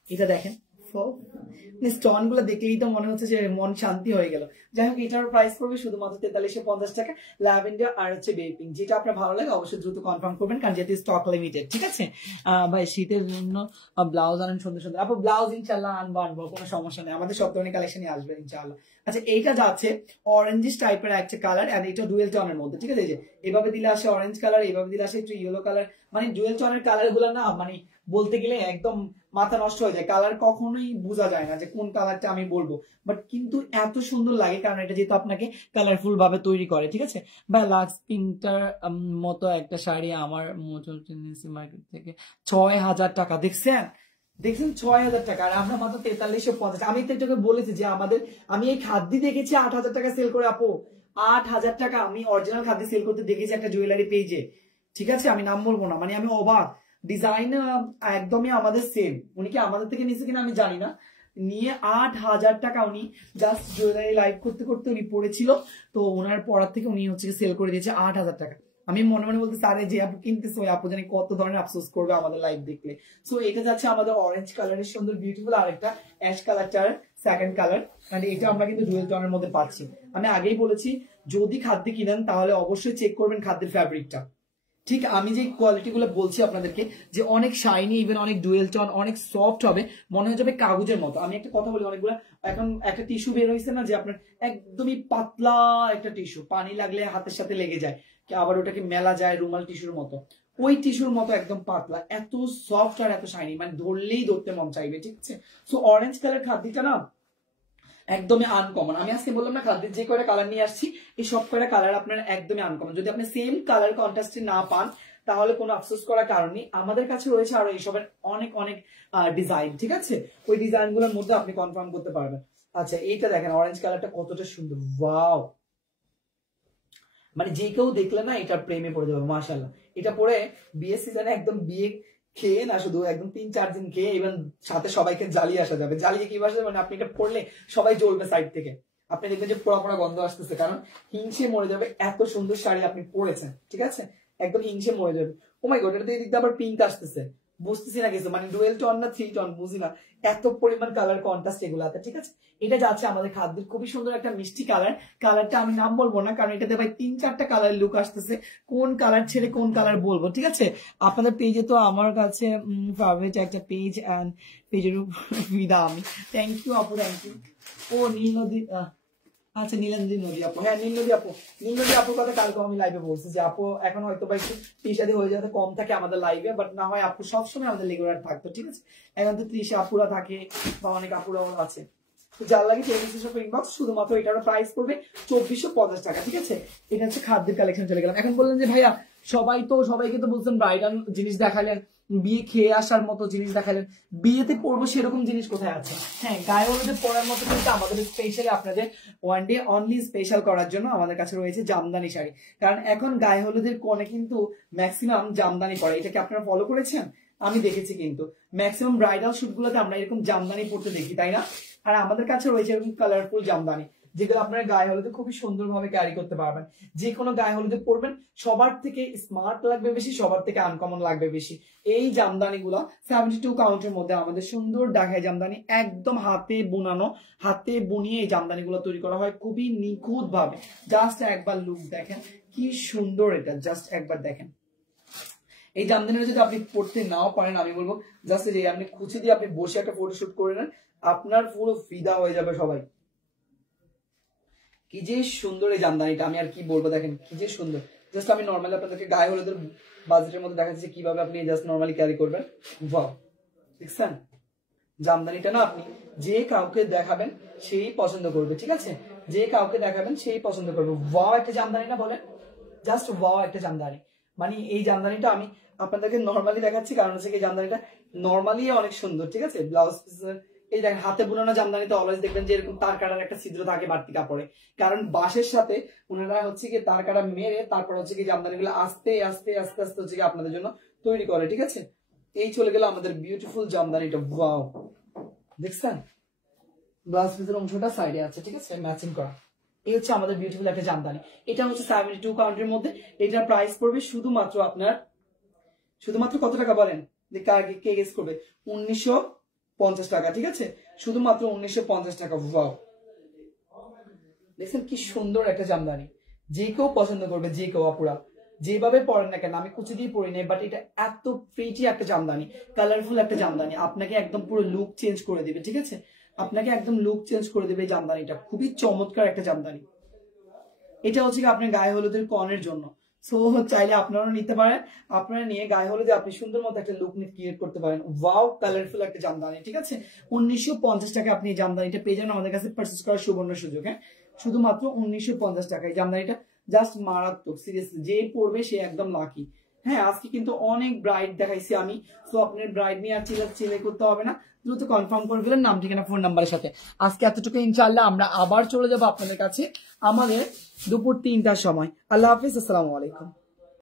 এটা দেখেন স্টোন গুলো দেখলেই তো মনে হচ্ছে যে মন শান্তি হয়ে গেল। যাই হোক, এটার প্রাইস পড়বে শুধুমাত্র 4350 টাকা, ল্যাভেন্ডার আর হচ্ছে বেবি পিঙ্ক। যেটা আপনার ভালো লাগে অবশ্যই দ্রুত কনফার্ম করবেন, কারণ যেহেতু স্টক লিমিটেড, ঠিক আছে। ভাই শীতের জন্য ব্লাউজ আনেন সুন্দর সুন্দর, আপু ব্লাউজ ইনশাল্লাহ আনবো, কোনো সমস্যা নেই, আমাদের সব ধরনের কালেকশনই আসবে ইনশাআল্লাহ। আচ্ছা, এইটা যাচ্ছে অরেঞ্জিশ টাইপের একটা কালার, আর এটা ডুয়েল টোনের মধ্যে, ঠিক আছে। যে এভাবে দিলে আসে অরেঞ্জ কালার, এভাবে দিলে আসে একটু ইয়েলো কালার, মানে ডুয়েল টোনের কালার গুলো না মানে বলতে গেলে একদম মাথা নষ্ট হয়ে যায়, কালার কখনোই বোঝা যায় না যে কোন কালারটা আমি বলবো, বাট কিন্তু এত সুন্দর লাগে, কারণ এটা যেহেতু আপনাকে কালারফুল ভাবে তৈরি করে, ঠিক আছে। বা লাক্স পিঙ্কটার মতো একটা শাড়ি আমার মোটর মার্কেট থেকে 6000 টাকা, দেখছেন 6000 টাকা, আর আমরা মাত্র 4350। আমি তো এটাকে বলেছি যে আমি এই খাদ্য দেখেছি 8000 টাকা সেল করে, আপু 8000 টাকা আমি অরিজিনাল খাদ্য সেল করতে দেখেছি একটা জুয়েলারি পেজে, ঠিক আছে। আমি নাম বলবো না, মানে আমি অবাক, ডিজাইন একদমই আমাদের সেম। উনি কি আমাদের থেকে নিয়েছে কিনা আমি জানি না, নিয়ে 8000 টাকা উনি জাস্ট জুয়েলারি লাইভ করতে করতে উনি পড়েছিল, তো ওনার পড়ার থেকে উনি হচ্ছে সেল করে দিয়েছে 8000 টাকা। আমি মনে মনে বলতে স্যার যে আপু কিনতেছে, ওই আপু জানি কত ধরনের আফসোস করবে আমাদের লাইভ দেখলে। সো এটা যাচ্ছে আমাদের অরেঞ্জ কালারের সুন্দর বিউটিফুল, আর একটা অ্যাশ কালারটার সেকেন্ড কালার, মানে এটা আমরা কিন্তু ডুয়েল টোনের মধ্যে পাচ্ছি। আমি আগেই বলেছি যদি খাদ্য কিনেন তাহলে অবশ্যই চেক করবেন খাদ্যের ফ্যাব্রিকটা, ঠিক। আমি যে কোয়ালিটি গুলো বলছি আপনাদেরকে, যে অনেক শাইনি, ইভেন অনেক ডুয়েল টোন, অনেক সফট হবে, মনে হয়ে যাবে কাগজের মতো। আমি একটা কথা বলি, অনেকগুলো এখন একটা টিস্যু বের হয়েছে না, যে আপনার একদমই পাতলা একটা টিস্যু, পানি লাগলে হাতের সাথে লেগে যায়, আবার ওটাকে মেলা যায় রুমাল টিস্যুর মতো, ওই টিস্যুর মতো একদম পাতলা, এত সফট আর এত শাইনি, মানে ধরলেই ধরতে মন চাইবে, ঠিক আছে। সো অরেঞ্জ কালার খাদ্যটা না একদমই আনকমন। আমি আজকে বললাম না খাদ্যের যে কয়টা কালার নিয়ে আসছি, এই সব কয়টা কালার আপনার একদমই আনকমন। যদি আপনি সেম কালার কন্ট্রাস্টে না পান তাহলে কোনো আফসোস করার কারণ নেই, আমাদের কাছে রয়েছে আরো এইসবের অনেক অনেক ডিজাইন, ঠিক আছে। ওই ডিজাইন গুলোর মধ্যে আপনি কনফার্ম করতে পারবেন। আচ্ছা, এইটা দেখেন অরেঞ্জ কালারটা কতটা সুন্দর, ওয়াও, মানে যে কেউ দেখলে না এটা প্রেমে পড়ে যাবে, মাশাআল্লাহ। এটা পরে বিয়ে সিজনে একদম বিয়ে খেয়ে না, শুধু একদম 3-4 দিন খেয়ে ইভেন সাথে সবাইকে জ্বালিয়ে আসা যাবে। জ্বালিয়ে কি আসবে, মানে আপনি এটা পড়লে সবাই জ্বলবে সাইড থেকে, আপনি দেখবেন যে পোড়া পোড়া গন্ধ আসতেছে, কারণ হিংসে মরে যাবে, এত সুন্দর শাড়ি আপনি পরেছেন, ঠিক আছে, একদম হিংসে মরে যাবে। ও মাই গড, এটা দিক আবার পিঙ্ক আসতেছে, বুঝতেছি না কিছু, মানে ডুয়েল টোন না 3 টোন বুঝি না, এত পরিমাণ কালার কন্ট্রাস্ট এগুলাতে, ঠিক আছে। এটা যাচ্ছে আমাদের খাদ্যের খুবই সুন্দর একটা মিষ্টি কালার, কালারটা আমি নাম বলবো না, কারণ এটাতে ভাই 3-4টা কালার লুক আসতেছে, কোন কালার ছেড়ে কোন কালার বলবো, ঠিক আছে। আপনাদের পেজে তো আমার কাছে ফেভারিট একটা পেজ, এন্ড পেজের উপর ফিদা আমি, থ্যাংক ইউ আপু, থ্যাংক ইউ। ও নীল নদী, আচ্ছা নীলাঞ্জি নদী আপু, হ্যাঁ নীল নদী আপুর কথা কালকে আমি লাইভে বলছি যে আপু এখন হয়তো বা একটু ত্রিশাদি হয়ে যাতে কম থাকে আমাদের লাইভে, বাট না হয় আপু সবসময় আমাদের রেগুলার থাকতো, ঠিক আছে। এখন তো 30 আপুরা থাকে বা অনেক আপুরাও আছে, তো যার লাগে ইনবক্স, শুধুমাত্র এটার প্রাইস পড়বে 2450 টাকা, ঠিক আছে। এটা হচ্ছে খাদ্যের কালেকশন চলে গেলাম। এখন বললেন যে ভাইয়া সবাইকে তো বলছেন ব্রাইডাল জিনিস দেখালেন, বিয়ে খেয়ে আসার মতো জিনিস দেখালেন, বিয়েতে পরবো সেরকম জিনিস কোথায় আছে? হ্যাঁ, গায়ে হলুদে পরার মতো কিন্তু আমাদের স্পেশালি আপনাদের ওয়ান ডে অনলি স্পেশাল করার জন্য আমাদের কাছে রয়েছে জামদানি শাড়ি, কারণ এখন গায়ে হলুদের কোণে কিন্তু ম্যাক্সিমাম জামদানি পরে, এটাকে আপনারা ফলো করেছেন? আমি দেখেছি কিন্তু ম্যাক্সিমাম ব্রাইডাল শুট গুলোতে আমরা এরকম জামদানি পরতে দেখি, তাই না? আর আমাদের কাছে রয়েছে এরকম কালারফুল জামদানি, যেগুলো আপনারা গায়ে হলুদে খুবই সুন্দরভাবে ক্যারি করতে পারবেন। যে কোনো গায়ে হলুদে পরবেন, সবার থেকে স্মার্ট লাগবে বেশি, সবার থেকে আনকমন লাগবে বেশি। এই জামদানি গুলা 72 কাউন্টের মধ্যে আমাদের সুন্দর ঢাকাই জামদানি, একদম হাতে বোনানো, হাতে বুনিয়ে এই জামদানি গুলো তৈরি করা হয় খুবই নিখুঁত ভাবে। জাস্ট একবার লুক দেখেন কি সুন্দর, এটা জাস্ট একবার দেখেন, এই জামদানিটা যদি আপনি পড়তে নাও পারেন, আমি বলবো জাস্ট যে আপনি খুঁচি দিয়ে আপনি বসে একটা ফটোশুট করে নেন, আপনার পুরো ফিদা হয়ে যাবে সবাই। কি যে সুন্দর এই জামদানিটা, আমি আর কি বলবো, দেখেন কি যে সুন্দর। জাস্ট আমি নর্মালি আপনাদেরকে গায়ে হলুদের বাজেটের মধ্যে দেখাচ্ছি কিভাবে আপনি জাস্ট নর্মালি ক্যারি করবেন। ওয়াও, দেখছেন জামদানিটা না আপনি যে কাউকে দেখাবেন সেই পছন্দ করবে, ঠিক আছে, যে কাউকে দেখাবেন সেই পছন্দ করবে। ওয়াও একটা জামদানি না বলেন, জাস্ট ওয়াও একটা জামদানি। মানে এই জামদানিটা আমি আপনাদেরকে নর্মালি দেখাচ্ছি কারণ হচ্ছে এই জামদানিটা নর্মালি অনেক সুন্দর, ঠিক আছে। ব্লাউজ এই দেখেন হাতে বুনানো জামদানিতে অলওয়েজ দেখবেন যে এরকম তার কাটার একটা ছিদ্র থাকে বাড়তি কাপড়ে, কারণ বাঁশের সাথে ওনারা হচ্ছে কি তার কাটা মেরে তারপর হচ্ছে কি জামদানিগুলো আস্তে আস্তে আস্তে আস্তে হচ্ছে কি আপনাদের জন্য তৈরি করে, ঠিক আছে। এই চলে গেল আমাদের বিউটিফুল জামদানিটা। ওয়াও, দেখছেন ব্লাউজ পিসের অংশটা সাইডে আছে, ঠিক আছে, ম্যাচিং করা। এই হচ্ছে আমাদের বিউটিফুল একটা জামদানি। এটা হচ্ছে 72 কাউন্টের মধ্যে। এটার প্রাইস পড়বে শুধুমাত্র আপনার, শুধুমাত্র কত টাকা বলেন, কে গেস করবে? 1950 টাকা, ঠিক আছে, শুধুমাত্র 1950 টাকা। ওয়াও, দেখছেন কি সুন্দর একটা জামদানি, যে কেউ পছন্দ করবে, যে কেউ আপুরা যেভাবে পরেন না কেন। আমি কুচি দিয়ে পরি নাই, বাট এটা এত প্রিটি একটা জামদানি, কালারফুল একটা জামদানি, আপনাকে একদম পুরো লুক চেঞ্জ করে দিবে, ঠিক আছে, আপনাকে একদম লুক চেঞ্জ করে দেবে এই জামদানিটা। খুবই চমৎকার একটা জামদানি। এটা হচ্ছে আপনার গায়ে হলুদের কনের জন্য। সো চাইলে আপনারা নিতে পারেন, আপনারা নিয়ে গায়ে হলুদে আপনি সুন্দর মতো একটা লুক ক্রিয়েট করতে পারেন। ওয়াও, কালারফুল একটা জামদানি, ঠিক আছে। 1950 টাকা আপনি এই জামদানিটা পেয়ে যাবেন আমাদের কাছে পারচেজ করার সুবর্ণ সুযোগ। হ্যাঁ, শুধুমাত্র 1950 টাকা। এই জামদানিটা জাস্ট মারাত্মক, সিরিয়াসলি যে পড়বে সে একদম লাকি। হ্যাঁ, আজকে কিন্তু অনেক ব্রাইড দেখাইছি আমি, সো আপনার ব্রাইড নিয়ে আর চিলে করতে হবে না, দ্রুত কনফার্ম করে ফেলেন নাম ঠিকানা ফোন নাম্বারের সাথে। আজকে এতটুকু, ইনশাআল্লাহ আমরা আবার চলে যাবো আপনাদের কাছে আমাদের দুপুর 3টার সময়। আল্লাহ হাফিজ, আসসালামু আলাইকুম।